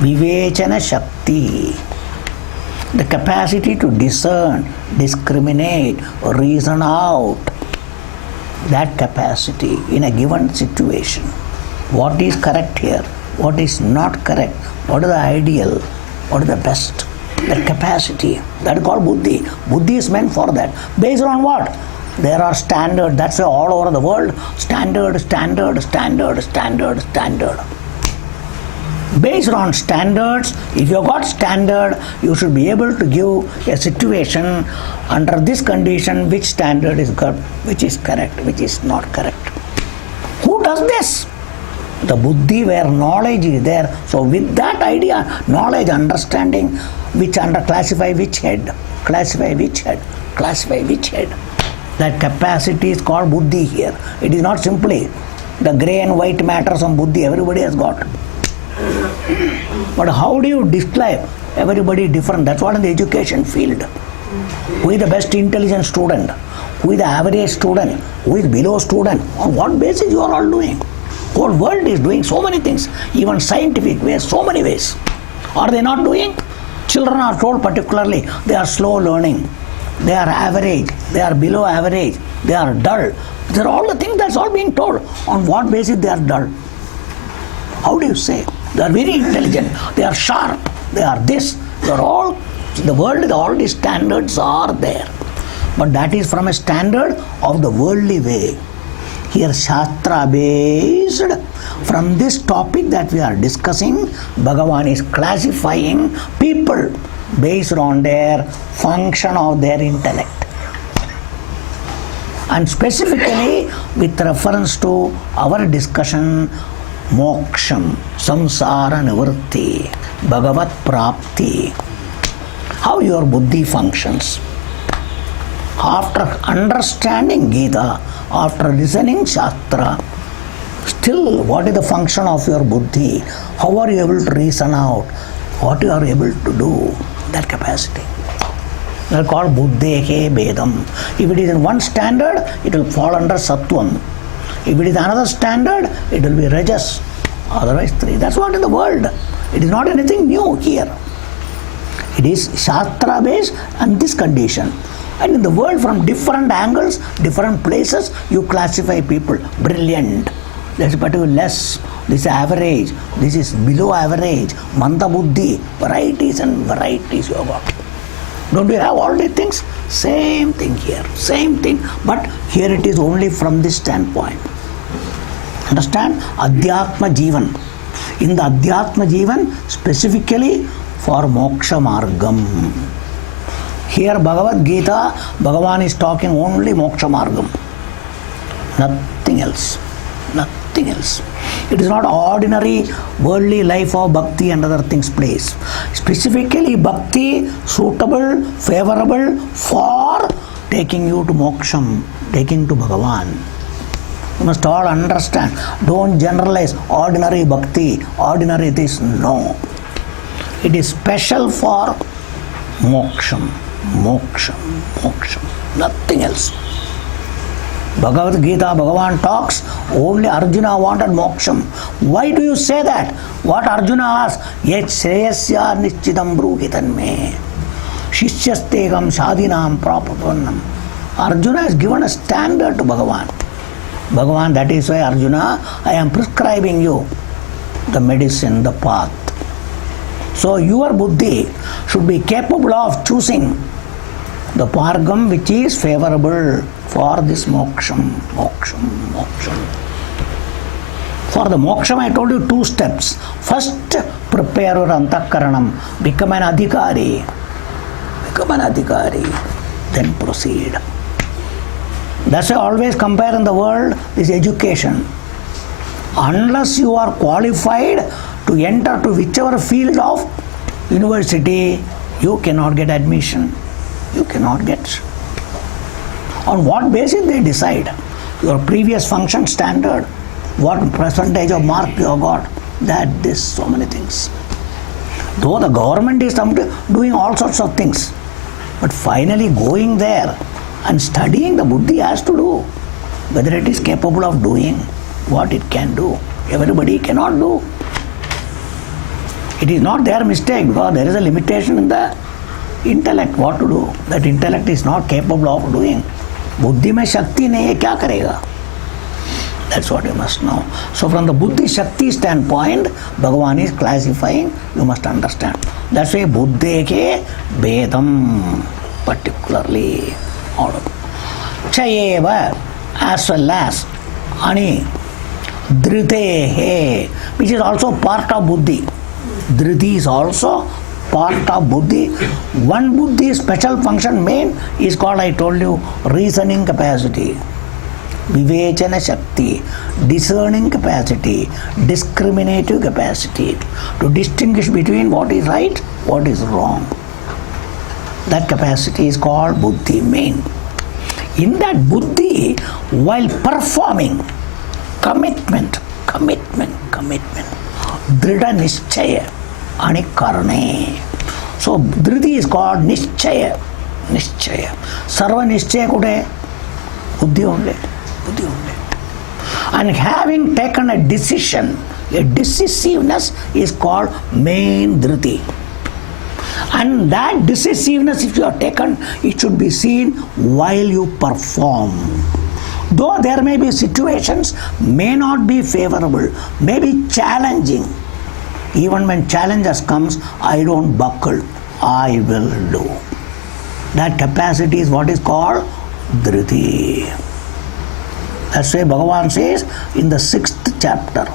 Vivechana Shakti. The capacity to discern, discriminate, reason out. That capacity in a given situation. What is correct here? What is not correct? What is the ideal? What is the best? That capacity. That is called Buddhi. Buddhi is meant for that. Based on what? There are standards. That's why all over the world, standard. Based on standards, if you have got standard, you should be able to give a situation under this condition which standard is good, which is correct, which is not correct. Who does this? The Buddhi, where knowledge is there. So with that idea, knowledge, understanding, which under classify which head. That capacity is called Buddhi here. It is not simply the grey and white matter, some Buddhi everybody has got. But how do you describe? Everybody different. That's what in the education field. Who is the best intelligent student? Who is the average student? Who is below student? On what basis you are all doing? Whole world is doing so many things, even scientific ways, so many ways. Are they not doing? Children are told particularly they are slow learning, they are average, they are below average, they are dull. These are all the things that's all being told. On what basis they are dull? How do you say? They are very intelligent, they are sharp, they are this, they are all, the world, all these standards are there. But that is from a standard of the worldly way. Here Shastra based, from this topic that we are discussing, Bhagavan is classifying people based on their function of their intellect. And specifically with reference to our discussion, moksham, samsara nivritti, bhagavat prapti, how your buddhi functions. After understanding Gita, after listening Shastra, still what is the function of your buddhi? How are you able to reason out? What you are able to do? That capacity. They are called buddhehe bedam. If it is in one standard, it will fall under sattvam. If it is another standard, it will be rajas. Otherwise 3. That's what in the world. It is not anything new here. It is Shastra based and this condition. And in the world, from different angles, different places, you classify people. Brilliant. There is particular less. This is average. This is below average. Manda buddhi. Varieties and varieties you have got. Don't you have all these things? Same thing here. Same thing. But here it is only from this standpoint. Understand? Adhyatma Jivan. In the Adhyatma Jivan, specifically for Moksha Margam. Here Bhagavad Gita, Bhagavan is talking only Moksha Margam. Nothing else. Nothing. Nothing else. It is not ordinary worldly life of bhakti and other things place. Specifically bhakti suitable, favorable for taking you to moksham, taking to Bhagavan. You must all understand. Don't generalize ordinary bhakti, ordinary this. No. It is special for moksham, moksham, moksham. Nothing else. Bhagavad Gita, Bhagavan talks, only Arjuna wanted moksham. Why do you say that? What Arjuna asked? Yet shreyasya nischidam bruhitan me. Shishyastegam sadhinam prapapannam. Arjuna has given a standard to Bhagavan. Bhagavan, that is why Arjuna, I am prescribing you the medicine, the path. So your buddhi should be capable of choosing the pargam which is favorable for this moksham, moksham, moksham. For the moksham I told you 2 steps. First, prepare your antakaranam, become an adhikari. Become an adhikari, then proceed. That's why I always compare in the world this education. Unless you are qualified to enter to whichever field of university, you cannot get admission. You cannot get. On what basis they decide? Your previous function standard, what percentage of mark you have got, that, this, so many things. Though the government is doing all sorts of things, but finally going there and studying the buddhi has to do. Whether it is capable of doing what it can do. Everybody cannot do. It is not their mistake because there is a limitation in the intellect, what to do. That intellect is not capable of doing. Buddhi mein shakti nahi hai, kya karega? That's what you must know. So from the buddhi shakti standpoint, Bhagavan is classifying, you must understand. That's why buddhe ke bedam particularly. Chayeva as well as ani dhritehe, which is also part of buddhi. Dhriti is also part of buddhi. One buddhi special function main is called, I told you, reasoning capacity, vivechana shakti, discerning capacity, discriminative capacity, to distinguish between what is right, what is wrong. That capacity is called buddhi main. In that buddhi, while performing, commitment, dhrida nischaya, anikarane. So dhriti is called nischaya. Sarva nischaya kude? Buddhi only. And having taken a decision, a decisiveness is called main dhriti. And that decisiveness, if you are taken, it should be seen while you perform. Though there may be situations, may not be favorable, may be challenging. Even when challenges comes, I don't buckle, I will do. That capacity is what is called dhriti. That's why Bhagavan says in the 6th chapter,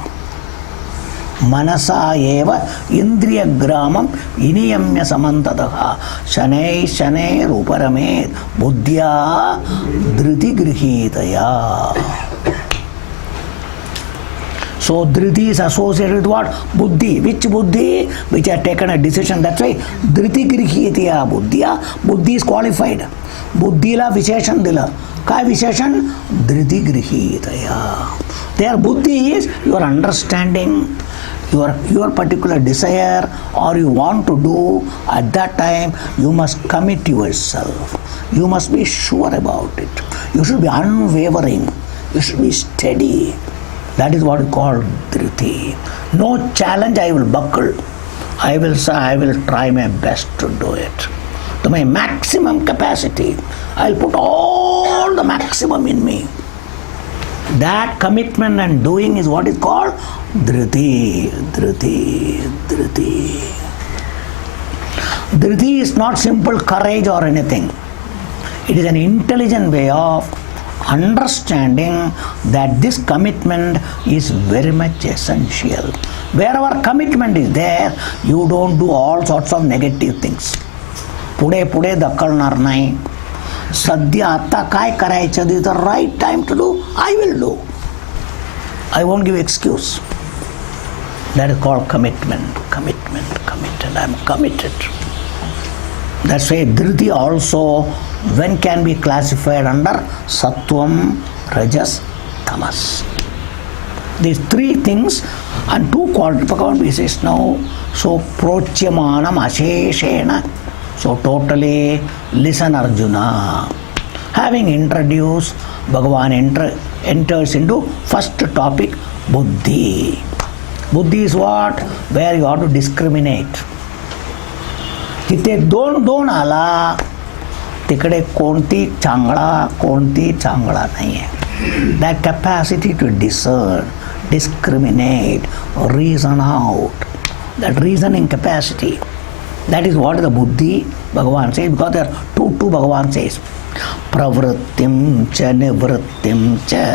Manasa eva indriya gramam iniyamya samantadaha shanai ruparame buddhya dhriti grihitaya. So dhriti is associated with what? Buddhi. Which buddhi? Which has taken a decision. That's why dhriti grihitaya buddhya. Buddhi is qualified. Buddhila visheshan dila. Kai visheshan? Dhriti grihitaya. Their buddhi is your understanding, your particular desire, or you want to do. At that time you must commit yourself. You must be sure about it. You should be unwavering. You should be steady. That is what is called dhriti. No challenge I will buckle. I will say I will try my best to do it. To my maximum capacity. I will put all the maximum in me. That commitment and doing is what is called dhriti. Dhriti is not simple courage or anything. It is an intelligent way of understanding that this commitment is very much essential. Wherever commitment is there, you don't do all sorts of negative things. Pude dakkalnar nahi. Sadhya atta kai karaycha, this is the right time to do, I will do. I won't give excuse. That is called commitment. Committed. I am committed. That's why Dhriti also, when can be classified under Sattvam, Rajas, Tamas. These three things and two qualities Bhagavan says now. So Prochyamanam Asheshena. So totally listen Arjuna. Having introduced, Bhagavan enters into first topic, Buddhi. Buddhi is what? Where you have to discriminate. तिथे दोन आला तिकडे कोणती चांगला नाही आहे. That capacity to discern, discriminate, reason out, that reasoning capacity, that is what the Buddhi Bhagavan says, because there are two Bhagavan says. Pravrittim cha nivrittim cha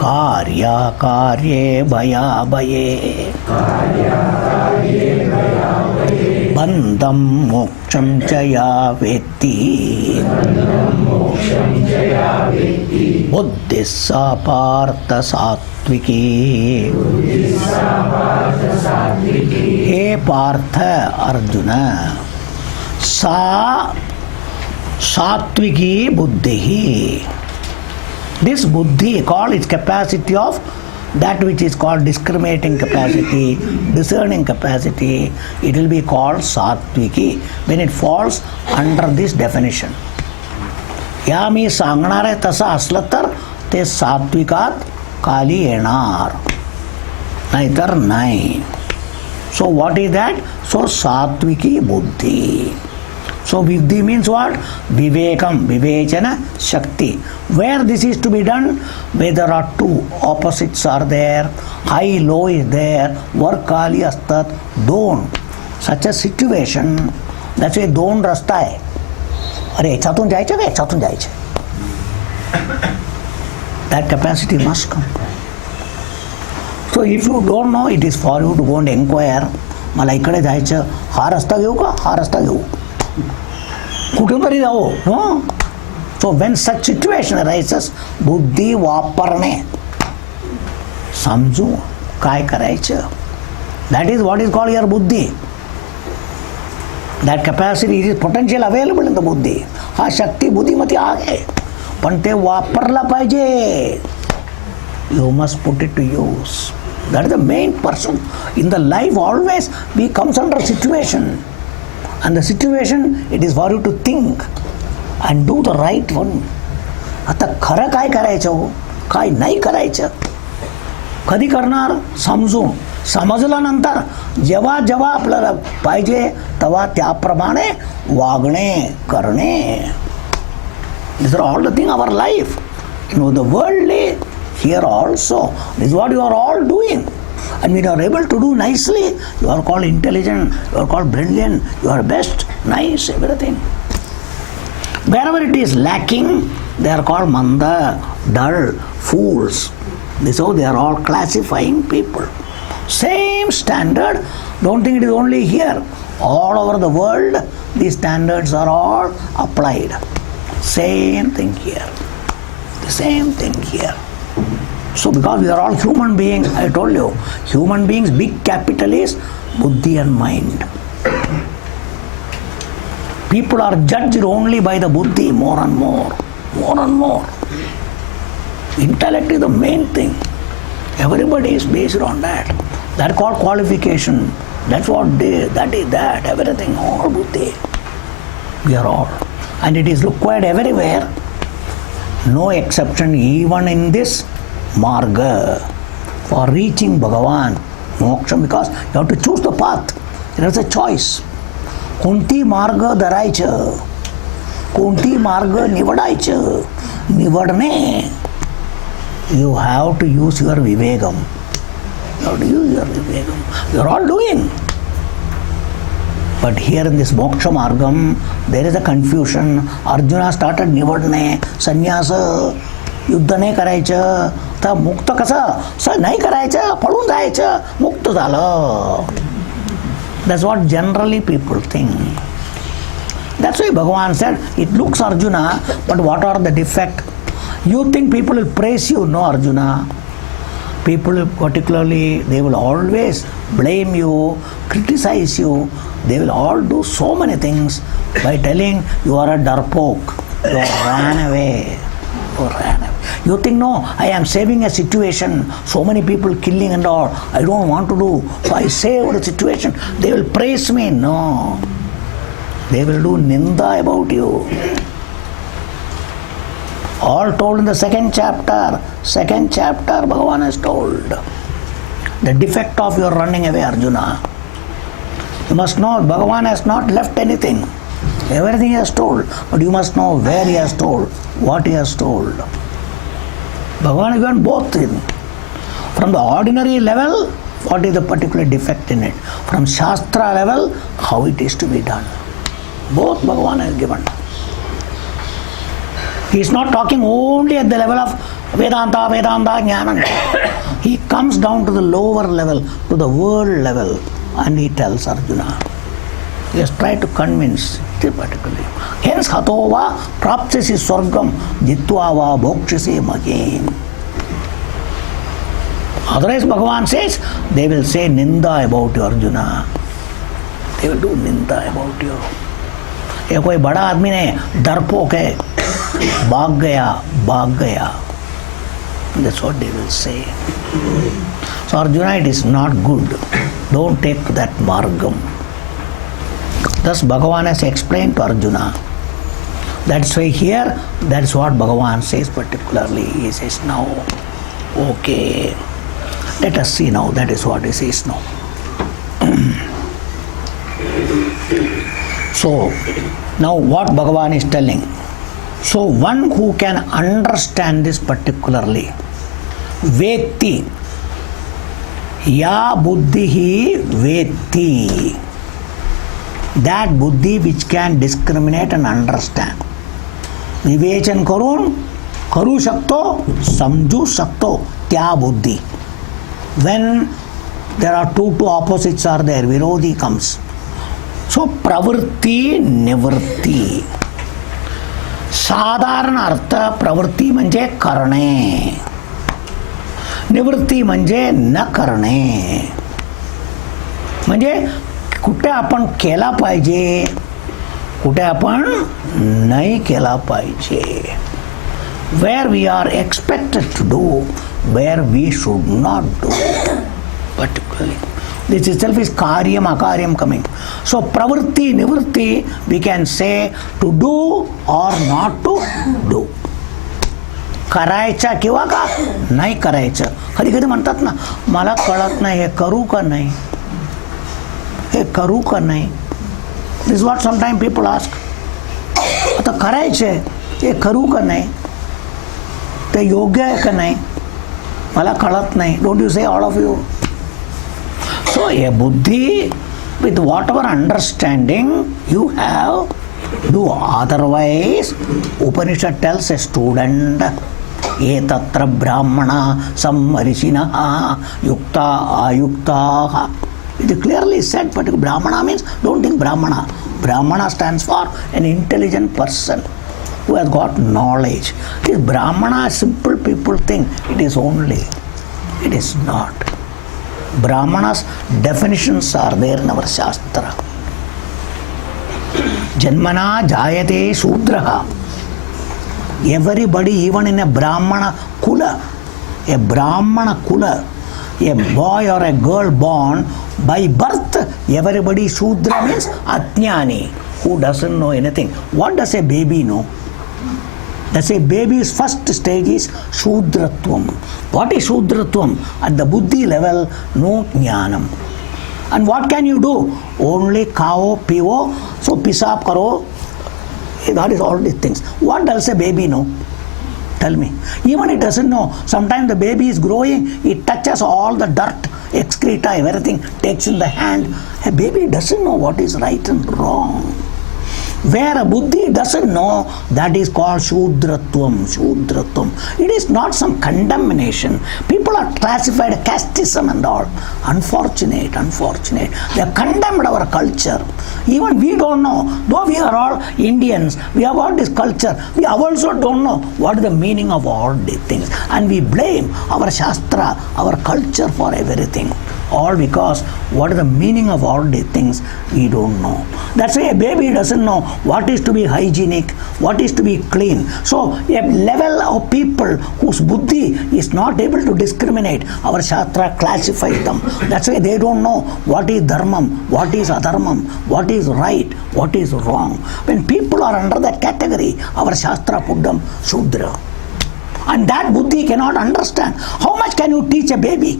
karya karye bhaya bhaye bandham moksham cha ya vetti buddhissa partha satviki. He partha Arjuna, sa satviki buddhi. This buddhi called its capacity of that which is called discriminating capacity, discerning capacity, it will be called satviki when it falls under this definition. या मी सांगणार आहे तसं असलं तर ते सात्विकात खाली येणार, नाहीतर नाही. So what is that? So satviki buddhi. So buddhi means what? Vivekam, vivechana, shakti. Where this is to be done? Where there are two opposites are there, high, low is there, वर खाली असतात, दोन. Such a situation, that's why दोन रस्ता आहे. अरे याच्यातून जायचं का याच्यातून जायचं? That capacity must come. So if you don't know, it is for you to go and inquire. मला इकडे जायचं, हा रस्ता घेऊ का हा रस्ता घेऊ, कुठून तरी जाऊ. So when such situation arises, बुद्धी वापरणे, समजू काय करायचं. That is what is called your buddhi. That capacity is potential available in the buddhi. हा शक्ती बुद्धीमध्ये आहे, पण ते वापरला पाहिजे. You must put it to use. That is the main person. In the life always we comes under situation. And the situation, it is for you to think and do the right one. आता खरं काय करायचं, काय नाही करायचं, कधी करणार, समजून. समजल्यानंतर जेव्हा जेव्हा आपल्याला पाहिजे तेव्हा त्याप्रमाणे वागणे, करणे. These are all the things of our life. The worldly, here also, this is what you are all doing. And when you are able to do nicely, you are called intelligent, you are called brilliant, you are best, nice, everything. Wherever it is lacking, they are called manda, dull, fools. This is how they are all classifying people. Same standard, don't think it is only here. All over the world, these standards are all applied. Same thing here. The same thing here. So because we are all human beings, I told you, human beings, big capital is buddhi and mind. People are judged only by the buddhi more and more. Intellect is the main thing. Everybody is based on that. That's called qualification. That's what that is that, everything, all buddhi. We are all. And it is required everywhere. No exception, even in this marga. For reaching Bhagavan, moksha, because you have to choose the path. There is a choice. कोणती मार्ग धरायचं, कोणती मार्ग निवडायचं, निवडणे. You have to use your vivekam. You have to use your vivekam. You are all doing. But here in this moksha margam, there is a confusion. Arjuna started निवडणे, संन्यास, युद्ध नाही करायचं, तर मुक्त कसं नाही करायचं, पळून जायचं, मुक्त झालं. That's what generally people think. That's why Bhagavan said, it looks Arjuna, but what are the defects? You think people will praise you? No, Arjuna. People particularly, they will always blame you, criticize you. They will all do so many things by telling you are a darpok. You ran away. You ran away. You think, no, I am saving a situation. So many people killing and all. I don't want to do. So I save the situation. They will praise me. No. They will do ninda about you. All told in the second chapter. Second chapter, Bhagavan has told. The defect of your running away, Arjuna. You must know, Bhagavan has not left anything. Everything he has told. But you must know where he has told, what he has told. Bhagavan has given both in. From the ordinary level, what is the particular defect in it? From Shastra level, how it is to be done. Both Bhagavan has given. He is not talking only at the level of Vedanta, Jnana. He comes down to the lower level, to the world level, and he tells Arjuna. He has tried to convince particularly. Hence, Hatova prapchasi swargam jitva va bhokshasi magin. Otherwise, Bhagavan says, they will say ninda about you, Arjuna. They will do ninda about you. ये कोई बड़ा आदमी नहीं, डरपोक है, भाग गया. That's what they will say. So Arjuna, it is not good. Don't take that margam. Thus Bhagavan has explained to Arjuna. That's why here, that's what Bhagavan says particularly. He says now, okay, let us see now. That is what he says now. So, now what Bhagavan is telling. So, one who can understand this particularly, Vetti, Ya Buddhihi Vetti, that Buddhi which can discriminate and understand. Vivechan karu shakto, samju shakto, tya Buddhi. When there are two opposites are there, Virodhi comes. So, pravritti, nivritti. साधारण अर्थ प्रवृत्ती म्हणजे करणे, निवृत्ती म्हणजे न करणे. म्हणजे कुठे आपण केला पाहिजे, कुठे आपण नाही केला पाहिजे. Where we are expected to do, where we should not do particularly. This itself is karyam, akaryam coming. So, pravritti, nivritti, we can say to do or not to do. करायचा किंवा का नाही करायचं. कधी कधी म्हणतात ना, मला कळत नाही, हे करू का नाही, हे करू का नाही. This is what sometimes people ask. आता करायचे, हे करू का नाही, ते योग्य आहे का नाही, मला कळत नाही. Don't you say, all of you? So a buddhi with whatever understanding you have, do. Otherwise, Upanishad tells a student, etatra brahmana sammarishinaha yukta ayuktaha. It is clearly said, but brahmana means, don't think brahmana. Brahmana stands for an intelligent person who has got knowledge. It is brahmana, simple people think it is only. It is not. Brahmanas definitions are there in our Shastra. Janmana jayate Sudraha. Everybody, even in a Brahmana Kula, a boy or a girl born, by birth, everybody Sudra means Atnyani, who doesn't know anything. What does a baby know? That's a baby's first stage is Shudratvam. What is Shudratvam? At the Buddhi level, no Jnanam. And what can you do? Only khao, pivo, so pisap karo. That is all these things. What does a baby know? Tell me. Even it doesn't know. Sometimes the baby is growing, it touches all the dirt, excreta, everything, takes in the hand. A baby doesn't know what is right and wrong. Where a buddhi doesn't know, that is called Shudratvam. Shudratvam. It is not some condemnation. People are classified casteism and all. Unfortunate. They have condemned our culture. Even we don't know. Though we are all Indians, we have got this culture. We also don't know what is the meaning of all these things. And we blame our Shastra, our culture for everything. All because what is the meaning of all these things we don't know. That's why a baby doesn't know what is to be hygienic, what is to be clean. So a level of people whose buddhi is not able to discriminate, our Shastra classifies them. That's why they don't know what is dharmam, what is adharmam, what is right, what is wrong. When people are under that category, our Shastra put them Shudra. And that buddhi cannot understand. How much can you teach a baby?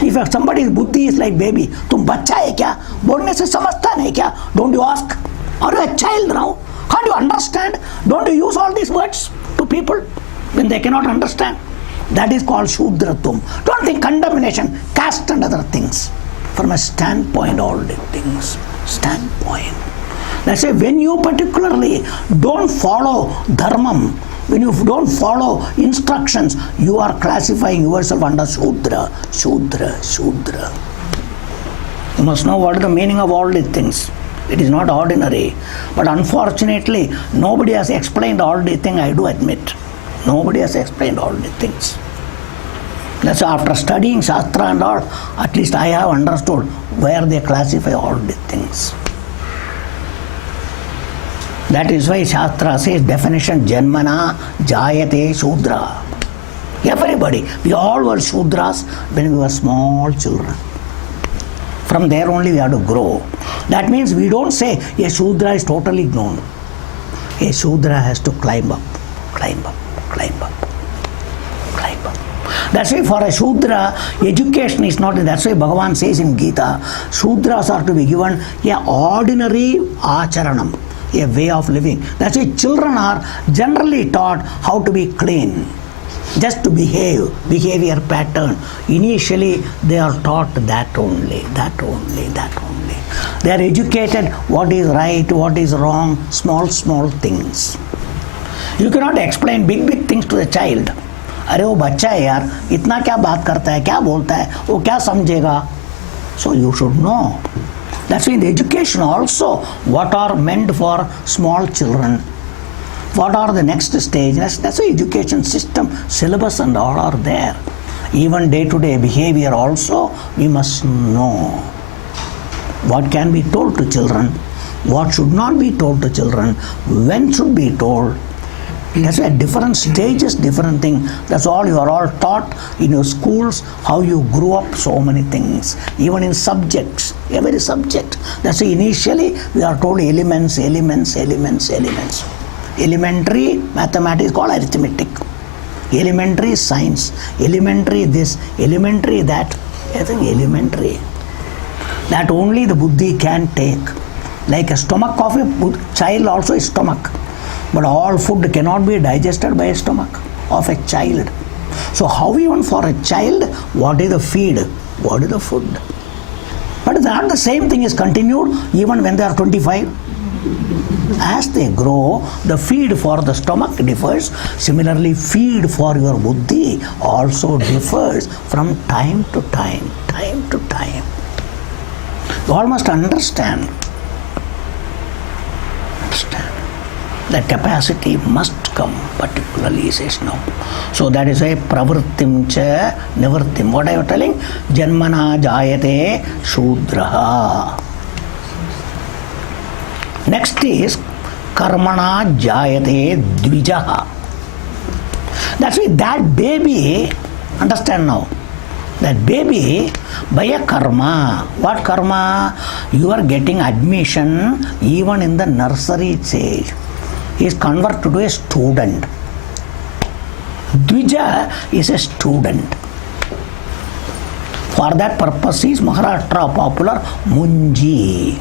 If somebody's buddhi is like baby, तुम बच्चा है क्या? बोलने से समझता नहीं क्या? Don't you ask? Are you a child now? Can't you understand? Don't you use all these words to people when they cannot understand? That is called Shudratum. Don't think condemnation, caste and other things. From a standpoint, all the things. Standpoint. That's why when you particularly don't follow dharmam, when you don't follow instructions, you are classifying yourself under Shudra. You must know what is the meaning of all these things. It is not ordinary. But unfortunately, nobody has explained all these things, I do admit. Nobody has explained all these things. That's after studying Shastra and all, at least I have understood where they classify all these things. That is why Shastra says definition Janmana Jayate Shudra. Everybody, we all were Shudras when we were small children. From there only we have to grow. That means we don't say a Shudra is totally known. A Shudra has to climb up. That's why for a Shudra, education is not, that's why Bhagavan says in Gita, Shudras are to be given an ordinary acharanam, a way of living. That's why children are generally taught how to be clean, just to behave, behavior pattern. Initially, they are taught that only. They are educated what is right, what is wrong, small things. You cannot explain big things to the child. अरे वो बच्चा है यार, इतना क्या बात करता है, क्या बोलता है, वो क्या समझेगा? So you should know. That's why in the education also, what are meant for small children, what are the next stage. That's why education system, syllabus and all are there. Even day-to-day behavior also, we must know. What can be told to children, what should not be told to children, when should be told. That's why different stages, different thing. That's all you are all taught in your schools, how you grew up, so many things. Even in subjects, every subject. That's why initially we are told elements. Elementary mathematics called arithmetic. Elementary science. Elementary this, elementary that. Everything elementary. That only the buddhi can take. Like a stomach of a child also is stomach. But all food cannot be digested by a stomach of a child. So how even for a child, what is the feed? What is the food? But not the same thing is continued even when they are 25. As they grow, the feed for the stomach differs. Similarly, feed for your buddhi also differs from time to time. You all must understand. That capacity must come, particularly he says now. So that is why pravrittim cha nivrittim. What are you telling? Janmana jayate shudraha. Next is karmana jayate dvijaha. That's why that baby, understand now, that baby by a karma. What karma? You are getting admission even in the nursery stage. He is converted to a student. Dvija is a student. For that purpose is Maharashtra popular Munji.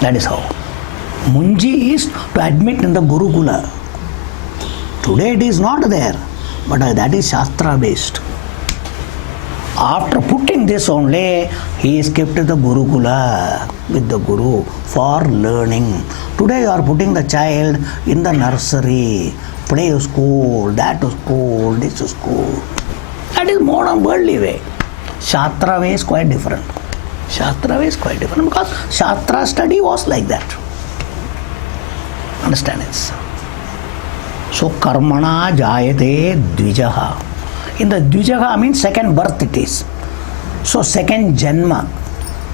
That is how. Munji is to admit in the Gurukula. Today it is not there, but that is Shastra based. After putting this only, he is kept in the Gurukula with the Guru for learning. Today you are putting the child in the nursery, play school, that school, this school. That is modern worldly way. Shastra way is quite different. Shastra way is quite different because Shastra study was like that. Understand it? So karmana jayate dvijaha. In the dvijaha means second birth it is. So second janma.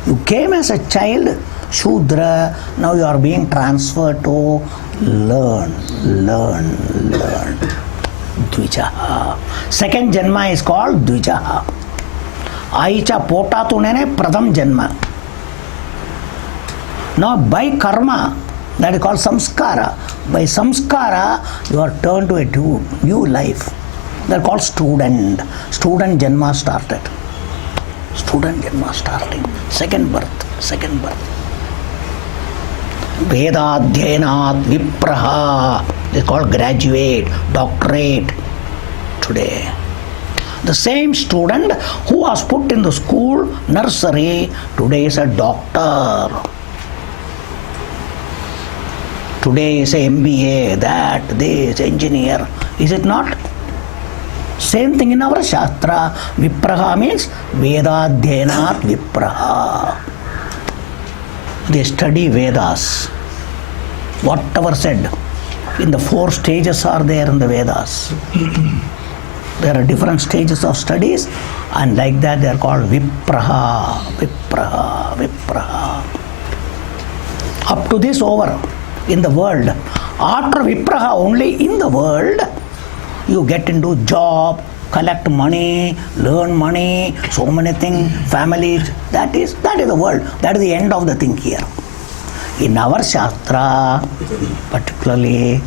You came as a child, Shudra, now you are being transferred to learn. Dvijaha. Second janma is called dvijaha. Aicha pota tunene pradam janma. Now by karma, that is called samskara. By samskara, you are turned to a new life. That is called student. Student janma started. Student janma starting. Second birth. Vedadhyanat vipraha. It is called graduate, doctorate today. The same student who was put in the school, nursery, today is a doctor. Today is a MBA, that, this, engineer. Is it not? Same thing in our Shastra. Vipraha means Vedadhyanat Vipraha. They study Vedas. Whatever said. In the 4 stages are there in the Vedas. There are different stages of studies, and like that they are called Vipraha. Up to this over in the world. After Vipraha, only in the world you get into job, collect money, learn money, so many things, families. That is the world. That is the end of the thing here. In our Shastra, particularly,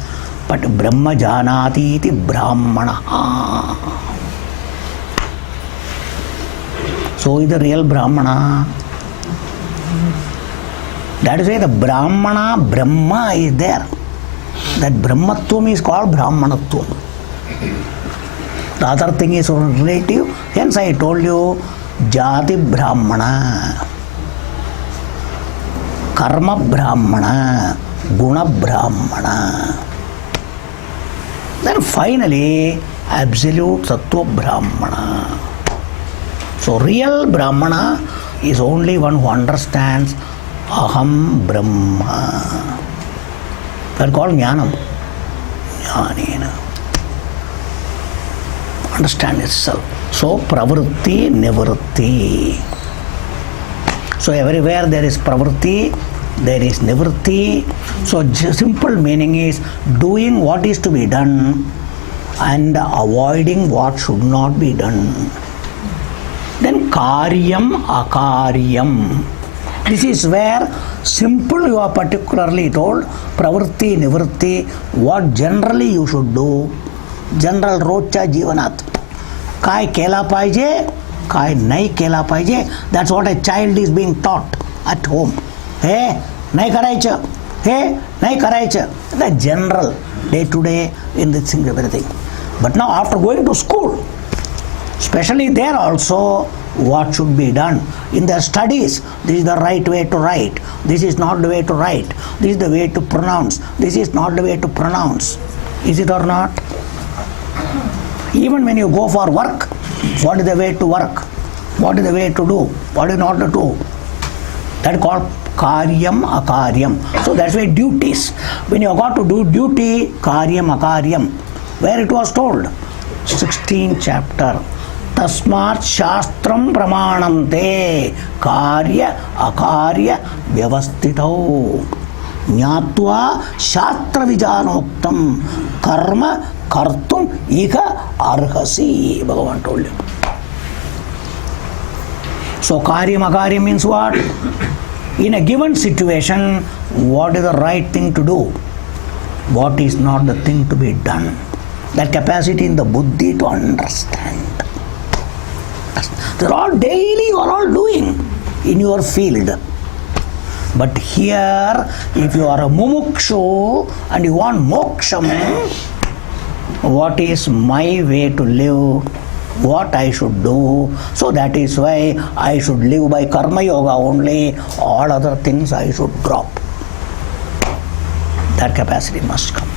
but Brahma Janati iti Brahmana. So is the real Brahmana. That is why the Brahmana, Brahma is there. That Brahmatvam is called Brahmanatvam. The other thing is relative. Hence I told you, Jati Brahmana, Karma Brahmana, Guna Brahmana. Then finally, absolute Sattva Brahmana. So real Brahmana is only one who understands Aham Brahma. That is called Jnanam. Jnanena. Understand itself. So pravritti, nivritti. So everywhere there is pravritti, there is nivritti. So simple meaning is doing what is to be done and avoiding what should not be done. Then karyam, akaryam. This is where simple you are particularly told, pravritti, nivritti, what generally you should do. General rocha jivanat. Kai kela paije, kai nai kela paije. That's what a child is being taught at home. Hey, nai karaicha. Hey, nai karaicha. The general day to day in this thing, everything. But now after going to school, especially there also, what should be done in their studies. This is the right way to write. This is not the way to write. This is the way to pronounce. This is not the way to pronounce. Is it or not? Even when you go for work, what is the way to work? What is the way to do? What is not to do? That is called karyam, akaryam. So that's why duties. When you got to do duty, karyam, akaryam. Where it was told? 16th chapter. Tasmat shastram pramanante karya akarya vyavastitau jnatva shastra vijanoktam karma kartum iha arhasi. Bhagavan told him. So karyam akaryam means what? In a given situation, what is the right thing to do? What is not the thing to be done? That capacity in the buddhi to understand. They're all daily, you are all doing in your field. But here, if you are a mumukshu and you want moksham, what is my way to live? what I should do. So that is why I should live by karma yoga only. All other things I should drop. That capacity must come.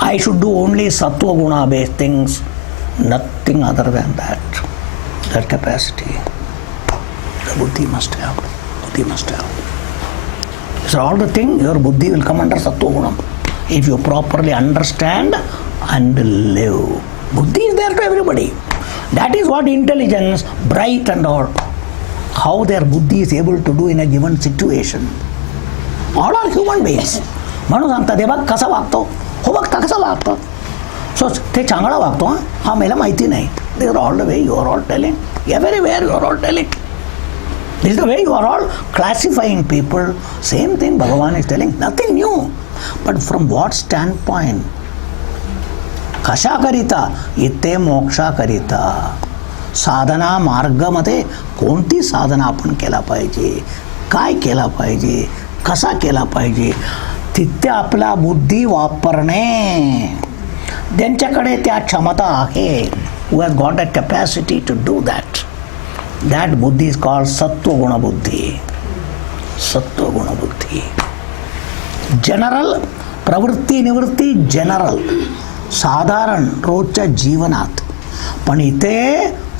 I should do only sattva guna based things, nothing other than that. That capacity the buddhi must have. Buddhi must have. So all the things, your buddhi will come under sattva guna if you properly understand and live. Buddhi is there to everybody. That is what intelligence, bright and all, how their buddhi is able to do in a given situation. All are human beings. म्हणून सांगतात हे बघ कसा वागतो, हो बघता कसा वागतो. सो ते चांगला वागतो हा मला माहिती नाही. This is all the way you are all telling. Everywhere you are all telling. This is the way you are all classifying people. Same thing Bhagavan is telling. Nothing new. But from what standpoint? कशा करिता? इथे मोक्षा करिता. साधना मार्गामध्ये कोणती साधना आपण केला पाहिजे, काय केला पाहिजे, कसा केला पाहिजे, तिथे आपला बुद्धी वापरणे. ज्यांच्याकडे त्या क्षमता आहे, who has got that capacity to do that, that buddhi is called sattva guna buddhi. Sattva guna buddhi. General प्रवृत्ती निवृत्ती जनरल साधारण रोजच्या जीवनात. पण इथे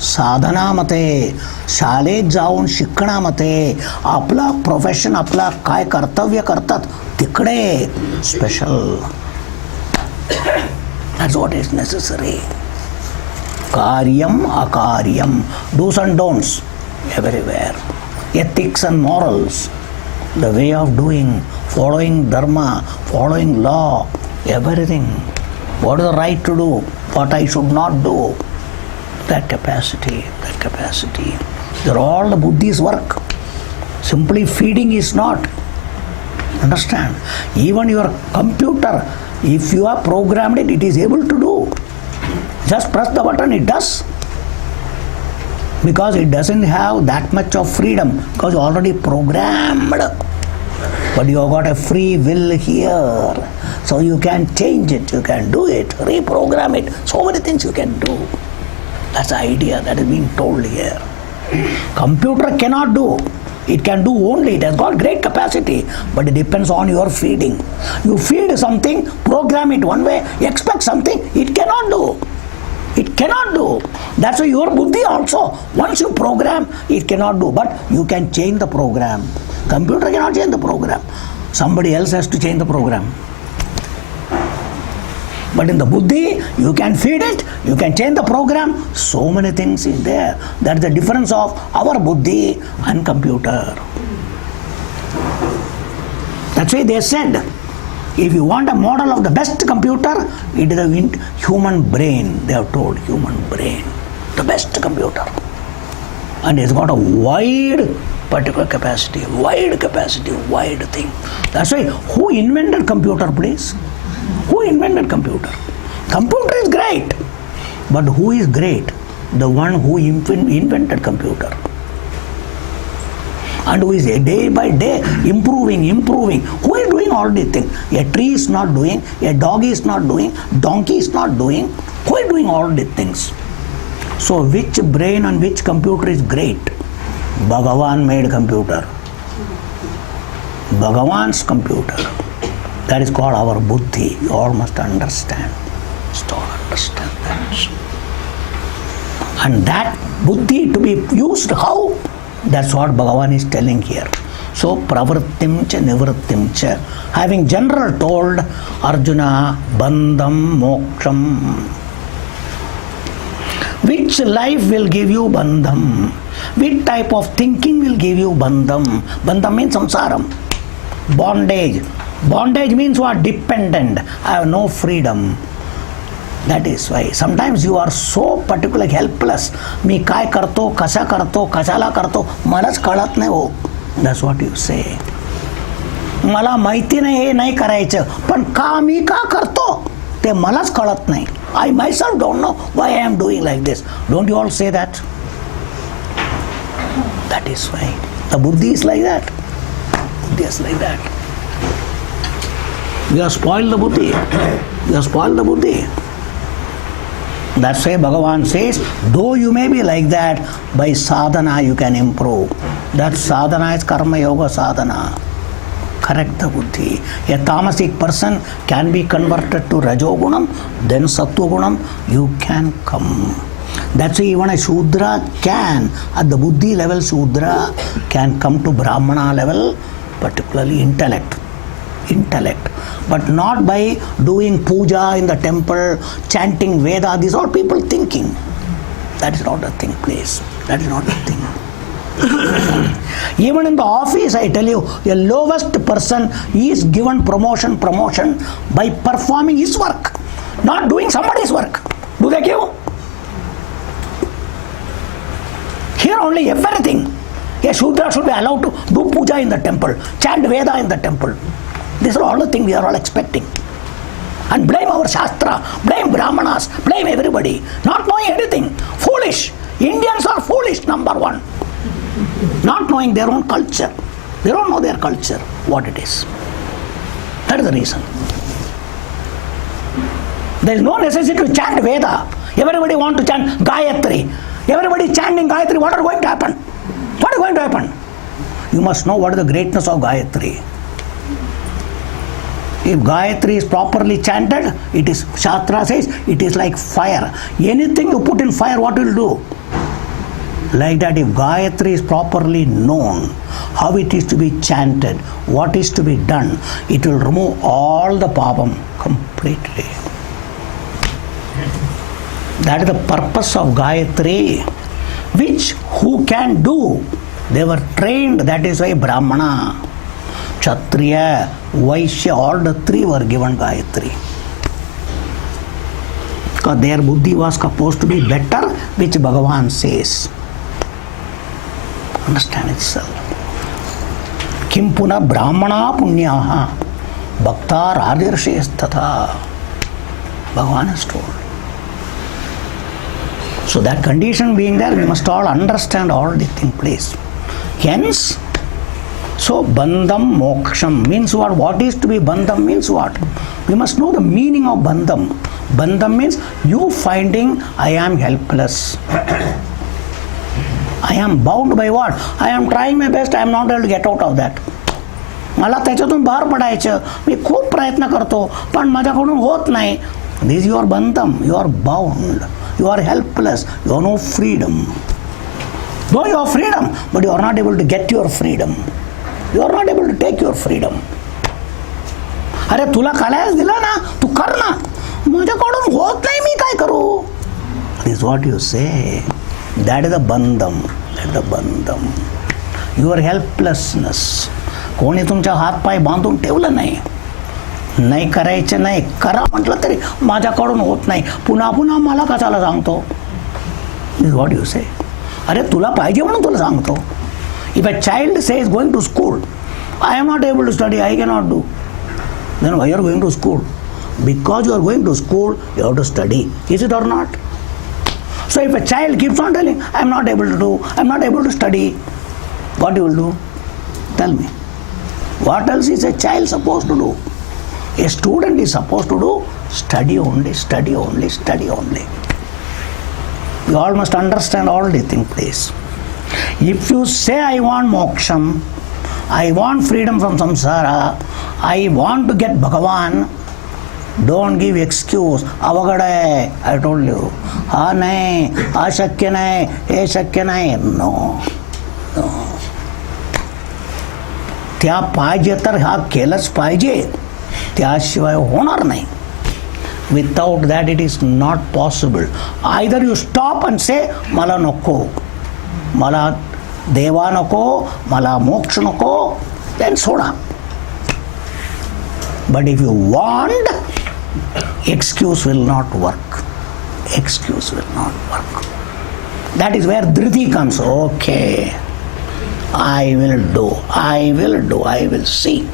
साधनामध्ये, शाळेत जाऊन शिकण्यामध्ये, आपला प्रोफेशन, आपला काय कर्तव्य करतात तिकडे special. That's what is necessary. कार्यम अकार्यम, dos and don'ts everywhere. Ethics and morals, the way of doing, following dharma, following law, everything. What is the right to do, what I should not do. That capacity. They're all the buddhi's work. Simply feeding is not. Understand? Even your computer, if you have programmed it, it is able to do. Just press the button, it does. Because it doesn't have that much of freedom, because already programmed. But you have got a free will here, so you can change it, you can do it, reprogram it. So many things you can do. That's the idea that is being told here. Computer cannot do. It can do only, it has got great capacity, but it depends on your feeding. You feed something, program it one way, expect something, it cannot do. It cannot do. That's why your buddhi also, once you program, it cannot do. But you can change the program. Computer cannot change the program. Somebody else has to change the program. But in the buddhi, you can feed it, you can change the program. So many things is there. That's the difference of our buddhi and computer. That's why they said, if you want a model of the best computer, it is a human brain. They have told human brain, the best computer. And it's got a wide particular capacity, wide thing. That's why, who invented computer, please? Who invented computer? Computer is great. But who is great? The one who invented computer. And who is day by day improving. Who is doing all these things? A tree is not doing, a dog is not doing, donkey is not doing. Who is doing all these things? So which brain and which computer is great? Bhagavan made computer. Bhagavan's computer. That is called our buddhi. You all must understand. Understand that. And that buddhi to be used how? That's what Bhagavan is telling here. So, pravrittim cha nivrittim cha. Having general told Arjuna, bandham moksham. Which life will give you bandham? Which type of thinking will give you bandham? Bandham means samsaram. Bondage. Bondage means what? Dependent. I have no freedom. That is why sometimes you are so particular helpless. मी काय करतो, कसा करतो, कशाला करतो, मलाच कळत नाही हो. That's what you say. मला माहिती नाही हे नाही करायचं, पण का मी का करतो ते मलाच कळत नाही. I myself don't know why I am doing like this. Don't you all say that? That is why the buddhi is like that. Buddhi is like that. We have spoiled the buddhi. We have spoiled the buddhi. That's why Bhagavan says, though you may be like that, by sadhana you can improve. That sadhana is karma yoga sadhana. Correct the buddhi. A tamasic person can be converted to rajogunam, then sattvagunam, you can come. That's why even a Shudra can, at the buddhi level, Shudra can come to Brahmana level, particularly intellect. But not by doing puja in the temple, chanting Veda. These are people thinking. That is not the thing, please. That is not the thing. Even in the office, I tell you, the lowest person is given promotion by performing his work, not doing somebody's work. Do they give? Here only everything. A Shudra should be allowed to do puja in the temple, chant Veda in the temple. These are all the things we are all expecting. And blame our Shastra, blame Brahmanas, blame everybody. Not knowing anything. Foolish. Indians are foolish, number one. Not knowing their own culture. They don't know their culture, what it is. That is the reason. There is no necessity to chant Veda. Everybody wants to chant Gayatri. Everybody chanting Gayatri, what is going to happen? What is going to happen? You must know what is the greatness of Gayatri. If Gayatri is properly chanted, it is, Shastra says, it is like fire. Anything you put in fire, what will do? Like that, if Gayatri is properly known, how it is to be chanted, what is to be done, it will remove all the papam completely. That is the purpose of Gayatri, which who can do? They were trained, that is why Brahmana, Kshatriya, Vaishya, all the three were given Gayatri. Because their buddhi was supposed to be better, which Bhagavan says. Understand itself. Kim puna brahmana punyaha bhaktar ardirshes tatha. Bhagavan has told. So that condition being there, we must all understand all the thing, please. Hence, so bandham moksham means what? What is to be bandham means what? We must know the meaning of bandham. Bandham means you finding I am helpless. I am bound by what? I am trying my best, I am not able to get out of that. मला त्याच्यातून बाहेर पडायचं, मी खूप प्रयत्न करतो, पण माझ्याकडून होत नाही. This is your bandham, you are bound, you are helpless, you have no freedom. Though you have freedom, but you are not able to get your freedom. You are not able to take your freedom. अरे तुला कळायच दिला ना, तू कर ना, माझ्याकडून होत नाही, मी काय करू? This is what you say. That is the bandham. That is the bandham. Your helplessness. कोणी तुमच्या हात पाय बांधून ठेवलं नाही. नाही करायचं नाही, करा म्हटलं तरी माझ्याकडून होत नाही, पुन्हा पुन्हा मला कशाला सांगतो? This is what you say. अरे तुला पाहिजे म्हणून तुला सांगतो. If a child says going to school, I am not able to study, I cannot do. Then why you are going to school? Because you are going to school, you have to study. Is it or not? So if a child keeps on telling, I am not able to do, I am not able to study, what you will do? Tell me. What else is a child supposed to do? A student is supposed to do study only, study only, study only. You all must understand all the things, please. If you say I want moksham, I want freedom from samsara, I want to get Bhagavan, don't give excuse. Avagada hai, I told you. Ha nahi, ashakya nahi, he shakya nahi. No. No. त्या पाहिजे तर हा केलंच पाहिजे, त्याशिवाय होणार नाही. Without that it is not possible. Either you stop and say, मला नको, मला देवा नको, मला मोक्ष नको, then soda. But if you want, excuse will not work. Excuse will not work. That is where dhriti comes. Okay, I will do, I will do, I will see.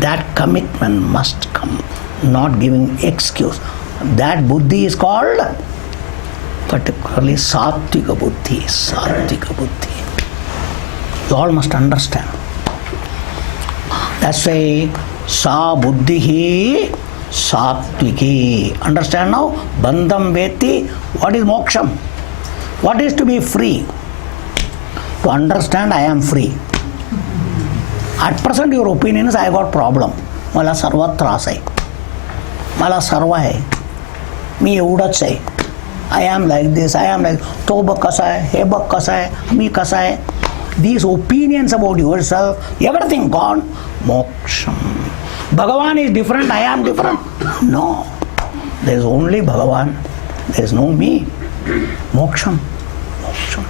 That commitment must come, not giving excuse. That buddhi is called particularly sattvika buddhi. Sattvika buddhi. You all must understand. That's why sa buddhihi Satviki. Understand now? Bandham veti. What is moksham? What is to be free? To understand I am free. At present your opinion is I got problem. मला सर्वात त्रास आहे. मला सर्व आहे. मी एवढंच आहे. I am like this, I am like, तो बघ कसा आहे, हे बघ कसा आहे, मी कसा आहे. These opinions about yourself, everything gone. Moksham. Bhagavan is different, I am different. No. There is only Bhagavan. There is no me. Moksham. Moksham.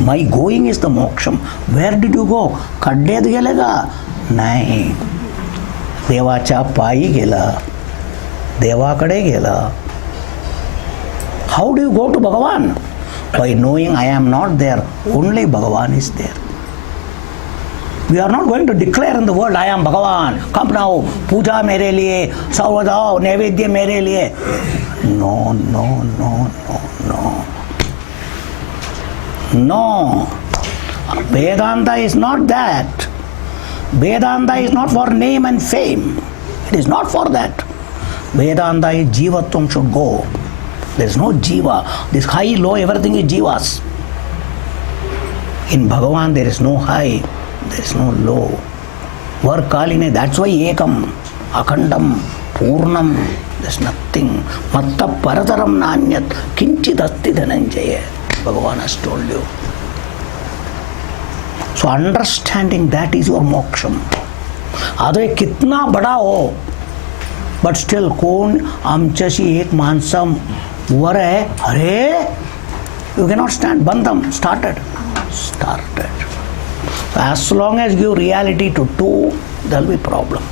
My going is the moksham. Where did you go? खड्ड्यात गेले का? नाही. देवाच्या पायी गेला. देवाकडे गेला. How do you go to Bhagavan? By knowing I am not there. Only Bhagavan is there. We are not going to declare in the world, I am Bhagavan. Come now, puja mere liye, savadao, nevedya mere liye. No, no, no, no, no. No. Vedanta is not that. Vedanta is not for name and fame. It is not for that. Vedanta is jivatvam should go. There is no jiva. This high, low, everything is jivas. In Bhagavan there is no high, there is no low. Varkaline, that's why ekam, akhandam, purnam, there is nothing. Matta parataram nanyat, kinchit asti dhananjaya. Bhagavan has told you. So understanding that is your moksham. Adhe kitna bada ho, but still कोण आमच्याशी एक माणसा वर आहे, अरे you cannot stand. Bandham started. As long as you give reality to two, there will be problem.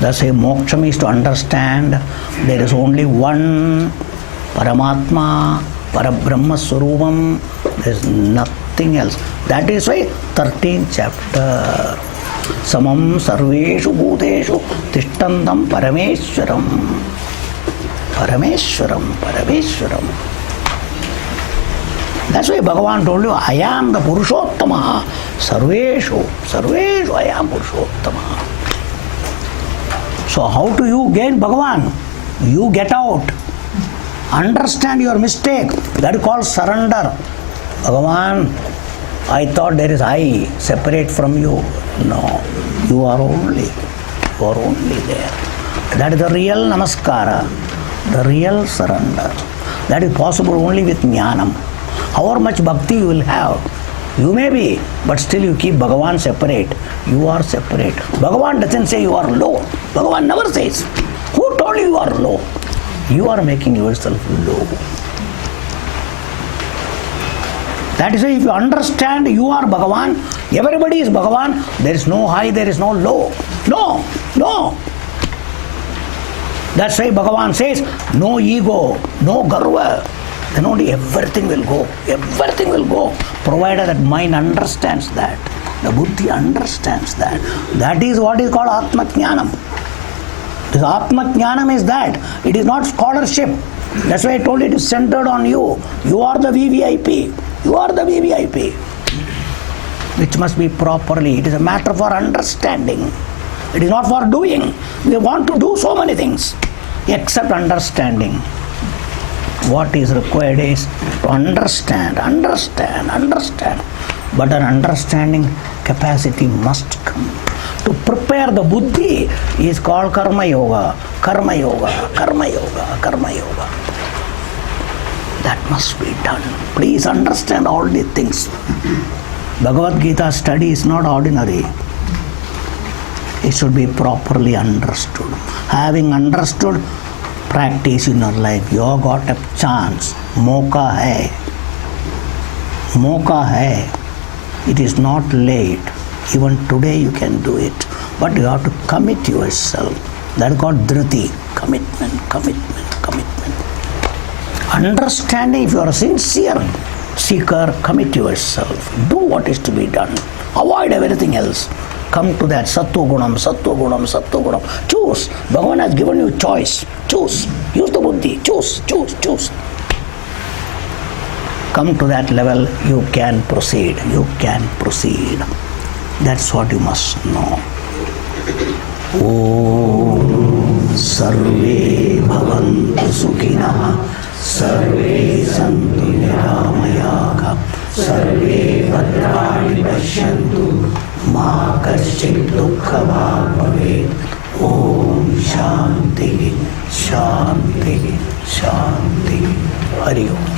Thus a moksham is to understand there is only one Paramatma, Parabrahma Swarupam, there is nothing else. That is why 13th chapter. Samam sarveshu bhuteshu tishtantam parameshwaram. Parameshwaram, Parameshwaram. That's why Bhagavan told you, I am the Purushottama. Sarveshu, Sarveshu, I am Purushottama. So how do you gain Bhagavan? You get out. Understand your mistake. That is called surrender. Bhagavan, I thought there is I separate from you. No, you are only there. That is the real namaskara, the real surrender. That is possible only with jnanam. However much bhakti you will have, you may be, but still you keep Bhagavan separate. You are separate. Bhagavan doesn't say you are low. Bhagavan never says. Who told you are low? You are making yourself low. That is why if you understand you are Bhagavan, everybody is Bhagavan, there is no high, there is no low. No, no. That's why Bhagavan says, no ego, no garva. Then only everything will go. Everything will go. Provided that mind understands that. The buddhi understands that. That is what is called Atma Jnanam. This Atma Jnanam is that. It is not scholarship. That's why I told you it is centered on you. You are the VVIP. You are the VVIP. Which must be properly. It is a matter for understanding. It is not for doing. We want to do so many things. Except understanding. What is required is to understand. But an understanding capacity must come. To prepare the buddhi is called karma yoga. That must be done. Please understand all these things. Bhagavad Gita study is not ordinary. It should be properly understood. Having understood, practice in your life. You have got a chance. Moka hai. It is not late. Even today you can do it. But you have to commit yourself. That is called dhriti. Commitment. Understanding, if you are a sincere seeker, commit yourself. Do what is to be done. Avoid everything else. Come to that sattva gunam. Choose. Bhagavan has given you choice. Choose. Use the buddhi. Choose. Come to that level, you can proceed. That's what you must know. Oh. सर्वे भवन्तु सुखिनः सर्वे सन्तु निरामयाः सर्वे भद्राणि पश्यन्तु मा कश्चित् दुःखभाग् भवेत् ॐ शान्तिः शान्तिः शान्तिः हरि ओम्